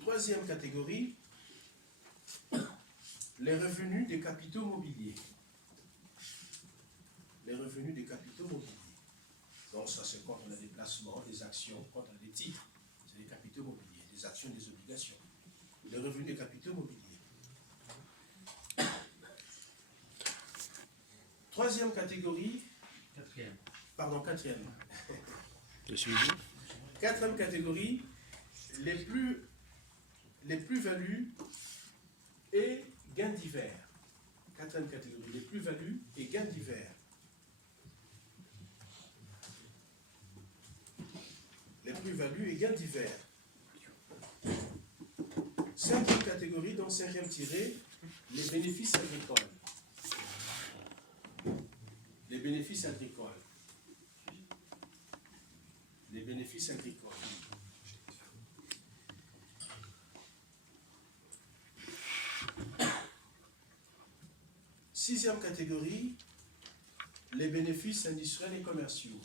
troisième catégorie, les revenus des capitaux mobiliers. Les revenus des capitaux mobiliers. Donc ça c'est quand on a des placements, des actions, quand on a des titres. C'est des capitaux mobiliers, des actions, des obligations. Les revenus des capitaux mobiliers. Troisième catégorie. Quatrième. Quatrième catégorie, les plus-values et gains divers. Quatrième catégorie, les plus-values et gains divers. Les plus-values et gains divers. Cinquième catégorie, donc cinquième tiré, les bénéfices agricoles. Les bénéfices agricoles. Les bénéfices agricoles. Sixième catégorie, les bénéfices industriels et commerciaux.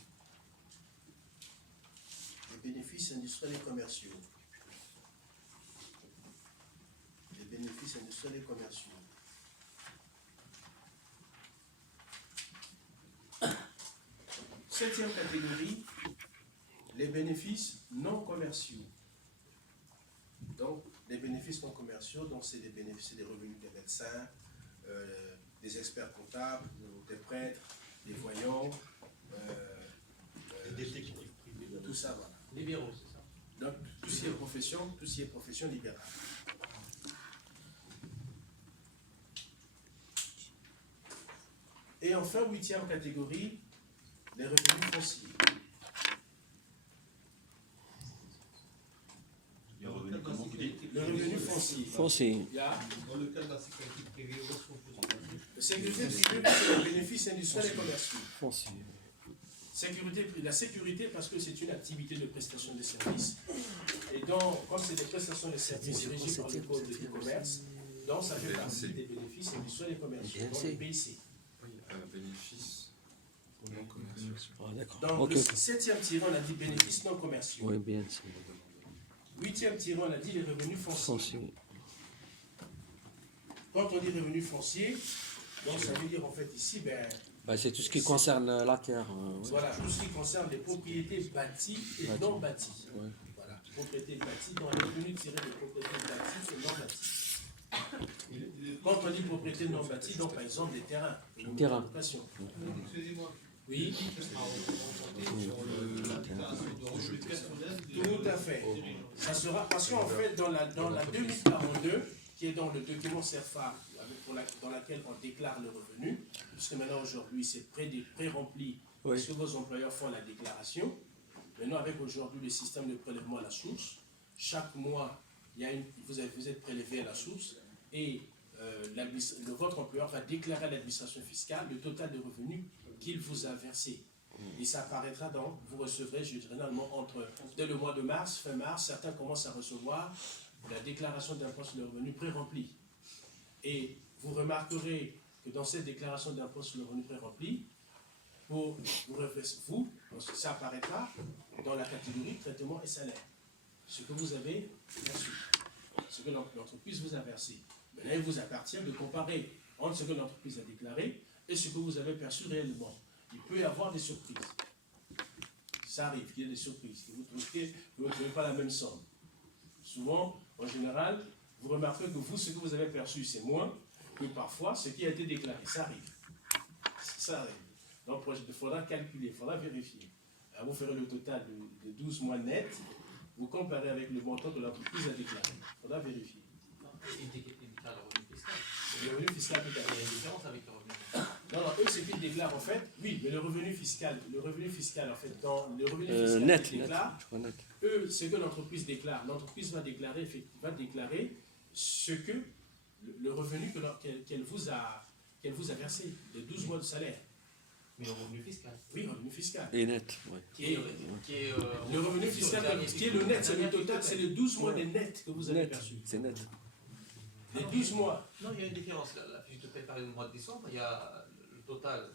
Les bénéfices industriels et commerciaux. Les bénéfices industriels et commerciaux. Septième catégorie, les bénéfices non commerciaux. Donc, les bénéfices non commerciaux, donc c'est des bénéfices, des revenus des médecins, des experts comptables, des prêtres, des voyants, des détectives privés. Tout ça, voilà. Libéraux, c'est ça. Donc, tout ce qui est profession libérale. Et enfin, huitième catégorie, les revenus fonciers. Les revenus comment vous dites? Le revenu foncier. Foncier. Il y a Dans le cas de la sécurité privée, où est-ce qu'on peut se passer? la sécurité privée, c'est les bénéfices industriels et commerciaux. Foncier. La sécurité, parce que c'est une activité de prestation de services. Et donc, comme c'est des prestations de services régies par le code de e-commerce, donc ça fait partie des bénéfices industriels et commerciaux, dans le PIC. Oui, bénéfices non commerciaux. Ah, d'accord. Dans Ok, le ok. septième tirant, on a dit bénéfices non commerciaux. Oui, bien. Huitième tirant, on a dit les revenus fonciers. Foncier. Quand on dit revenus fonciers, donc ça veut dire en fait ici, C'est tout ce qui concerne la terre. Oui. voilà, tout ce qui concerne les propriétés bâties et Bâties. non bâties. Ouais. Voilà, propriétés bâties, dans les revenus tirés des propriétés bâties et non bâties. Quand on dit propriété non bâtie, donc par exemple des terrains. Les terrains. Location. Excusez-moi. Oui. Tout à fait. Ça sera parce qu'en fait, dans la 2042, qui est dans le document CERFA, dans laquelle on déclare le revenu, puisque maintenant aujourd'hui c'est pré-rempli, Oui. parce que vos employeurs font la déclaration. Maintenant, avec aujourd'hui le système de prélèvement à la source, chaque mois, vous êtes prélevé à la source et votre employeur va déclarer à l'administration fiscale le total de revenus qu'il vous a versé. Et ça apparaîtra donc, vous recevrez généralement dès le mois de mars, fin mars, certains commencent à recevoir la déclaration d'impôt sur le revenu pré-remplie. Et vous remarquerez que dans cette déclaration d'impôt sur le revenu pré-rempli, ça apparaîtra dans la catégorie traitement et salaire. Ce que vous avez reçu, ce que l'entreprise vous a versé. Maintenant, il vous appartient de comparer entre ce que l'entreprise a déclaré et ce que vous avez perçu réellement. Il peut y avoir des surprises. Ça arrive qu'il y ait des surprises, que vous ne trouvez pas la même somme. Souvent, en général, vous remarquez que ce que vous avez perçu, c'est moins que parfois ce qui a été déclaré. Ça arrive. Ça arrive. Donc, il faudra calculer, il faudra vérifier. Alors, vous ferez le total de 12 mois net, vous comparez avec le montant que l'entreprise a déclaré. Il faudra vérifier. Il déclare le revenu fiscal. Le revenu fiscal, tout à fait. Il y a une différence avec le revenu fiscal. Non, eux, ce qu'ils déclarent, en fait, oui, mais le revenu fiscal, en fait, dans le revenu fiscal Net, qu'ils déclarent, eux, ce que l'entreprise déclare, l'entreprise va déclarer ce que, le revenu qu'elle vous a versé, les 12 mois de salaire. Mais le revenu fiscal. Oui, revenu fiscal. Et net, oui. Le revenu fiscal, qui est le net, c'est le total, c'est les 12 mois des nets que vous avez perçus. C'est net. Les 12 mois. Non, il y a une différence. La fiche de paie par le mois de décembre, il y a le total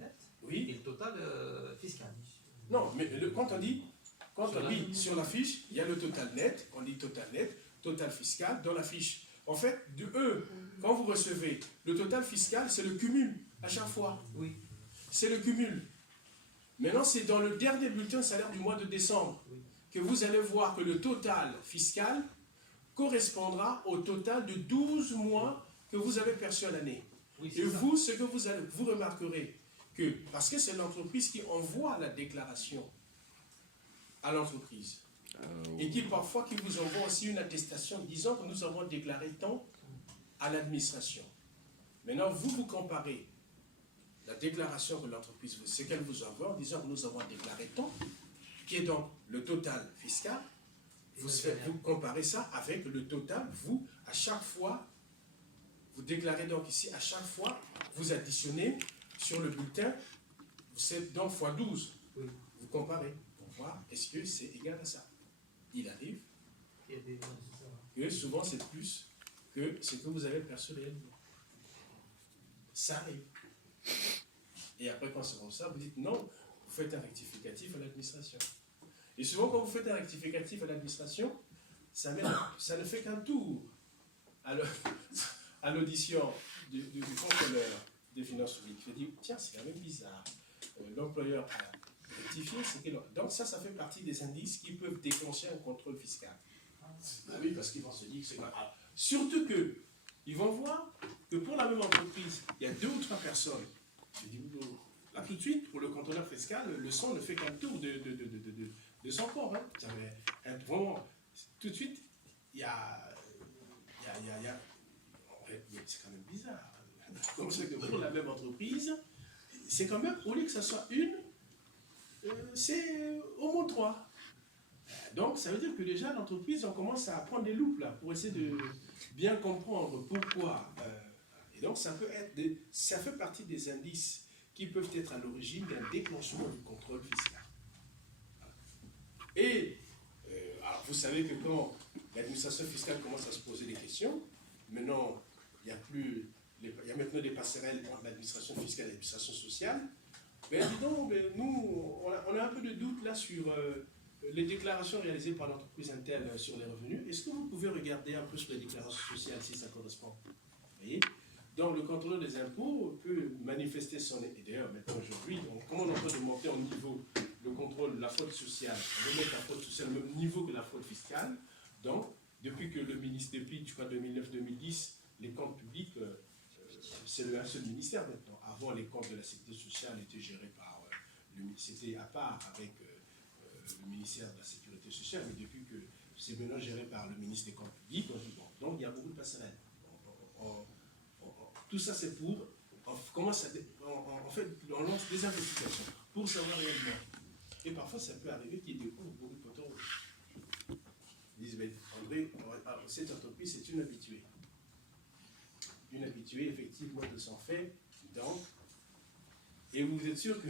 net et le total fiscal. Non, mais quand on dit quand on dit sur la fiche, il y a le total net, on dit total net, total fiscal dans la fiche. En fait, quand vous recevez le total fiscal, c'est le cumul à chaque fois. Oui. C'est le cumul. Maintenant, c'est dans le dernier bulletin de salaire du mois de décembre que vous allez voir que le total fiscal correspondra au total de 12 mois que vous avez perçu à l'année. Oui, et vous, ce que vous remarquerez, que parce que c'est l'entreprise qui envoie la déclaration à l'entreprise, et qui parfois qui vous envoie aussi une attestation disant que nous avons déclaré tant à l'administration. Maintenant, vous comparez la déclaration que l'entreprise, ce qu'elle vous envoie en disant que nous avons déclaré tant, qui est donc le total fiscal. Vous comparez ça avec le total, vous, à chaque fois, vous déclarez donc ici, à chaque fois, vous additionnez sur le bulletin, c'est donc x 12. Oui. Vous comparez pour voir est-ce que c'est égal à ça. Il arrive que souvent c'est plus que ce que vous avez perçu réellement. Ça arrive. Et après, quand c'est comme ça, vous dites non, vous faites un rectificatif à l'administration. Et souvent, quand vous faites un rectificatif à l'administration, ça ne fait qu'un tour à l'audition du contrôleur des finances publiques. Je dis, tiens, c'est quand même bizarre. L'employeur a rectifié. Donc ça fait partie des indices qui peuvent déclencher un contrôle fiscal. Ah oui, parce qu'ils vont se dire que c'est pas grave. Surtout qu'ils vont voir que pour la même entreprise, il y a 2 ou 3 personnes. Je dis, là tout de suite, pour le contrôleur fiscal, le son ne fait qu'un tour de son corps. Hein. Vraiment, tout de suite, il y a c'est quand même bizarre. Comme c'est que pour la même entreprise, c'est quand même, au lieu que ça soit une, c'est au moins 3. Donc, ça veut dire que déjà, l'entreprise, on commence à prendre des loupes là, pour essayer de bien comprendre pourquoi. Et donc, ça fait partie des indices qui peuvent être à l'origine d'un déclenchement du contrôle fiscal. Et, alors vous savez que quand l'administration fiscale commence à se poser des questions, maintenant, il y a maintenant des passerelles entre l'administration fiscale et l'administration sociale. Ben dis donc, nous, on a un peu de doute là sur les déclarations réalisées par l'entreprise Intel sur les revenus. Est-ce que vous pouvez regarder un peu sur les déclarations sociales si ça correspond? Vous voyez? Donc le contrôleur des impôts peut manifester son... Et d'ailleurs, maintenant aujourd'hui, comme on est en train de monter en niveau le contrôle, la fraude sociale, on veut mettre la fraude sociale au même niveau que la fraude fiscale. Donc, depuis que le ministre, depuis, je crois, 2009-2010, les comptes publics, c'est un seul ministère maintenant. Avant, les comptes de la sécurité sociale étaient gérés par... c'était à part avec le ministère de la sécurité sociale, mais depuis que c'est maintenant géré par le ministre des comptes publics, donc il y a beaucoup de passerelles. Tout ça, c'est pour... En fait, on lance des investigations pour savoir réellement. Et parfois, ça peut arriver qu'il y ait beaucoup de potons. Ils disent, André, cette entreprise, c'est une habituée. Une habituée, effectivement, de s'en faire. Donc, et vous êtes sûr que,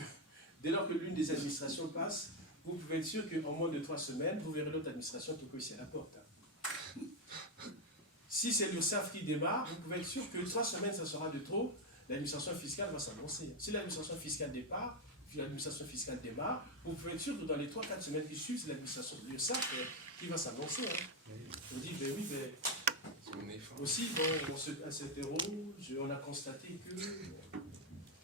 dès lors que l'une des administrations passe, vous pouvez être sûr qu'en moins de 3 semaines, vous verrez l'autre administration tout ici à la porte. Si c'est l'URSSAF qui démarre, vous pouvez être sûr que 3 semaines, ça sera de trop. L'administration fiscale va s'annoncer. Si l'administration fiscale démarre, vous pouvez être sûr que dans les 3-4 semaines qui suivent, c'est l'administration de l'URSSAF qui va s'annoncer. On dit, aussi, on s'interroge, on a constaté que...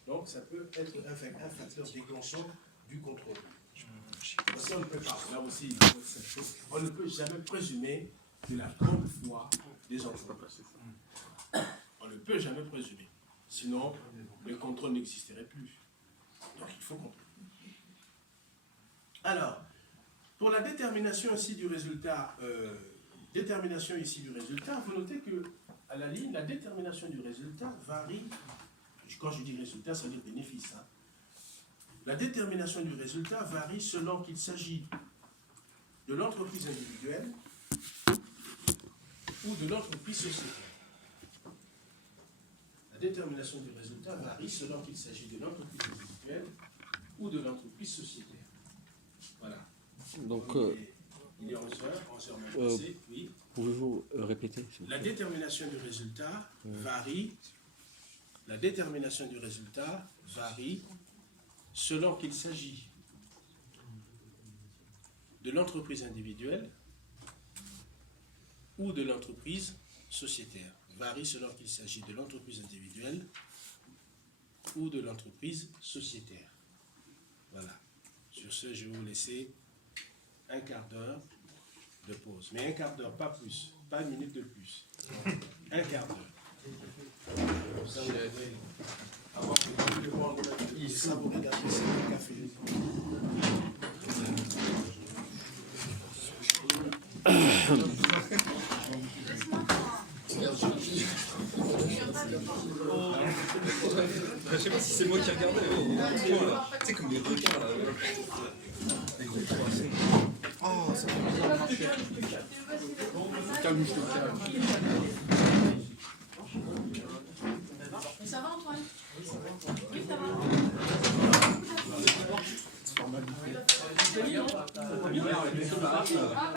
Donc, ça peut être un facteur déclenchant du contrôle. Parce qu'on ne peut pas, là aussi, on ne peut jamais présumer de la bonne foi des entreprises. On ne peut jamais présumer. Sinon, le contrôle n'existerait plus. Donc, il faut contrôler. Alors, pour la détermination ici du résultat, vous notez que à la ligne, la détermination du résultat varie. Quand je dis résultat, ça veut dire bénéfice. Hein. La détermination du résultat varie selon qu'il s'agit de l'entreprise individuelle ou de l'entreprise sociétaire. La détermination du résultat varie selon qu'il s'agit de l'entreprise individuelle ou de l'entreprise sociétaire. Voilà. Donc, il est 11h passé, oui. Pouvez-vous répéter? La détermination du résultat varie. La détermination du résultat varie selon qu'il s'agit de l'entreprise individuelle ou de l'entreprise sociétaire. Varie selon qu'il s'agit de l'entreprise individuelle ou de l'entreprise sociétaire. Voilà. Sur ce, je vais vous laisser un quart d'heure de pause. Mais un quart d'heure, pas plus. Pas une minute de plus. Un quart d'heure. Ça, vous allez avoir savourer d'apprécier le café. Je sais pas si c'est moi qui regardais, tu sais, comme les requins là. Les gros poissons. Oh, ça fait bizarre de marcher. Calme, je te calme.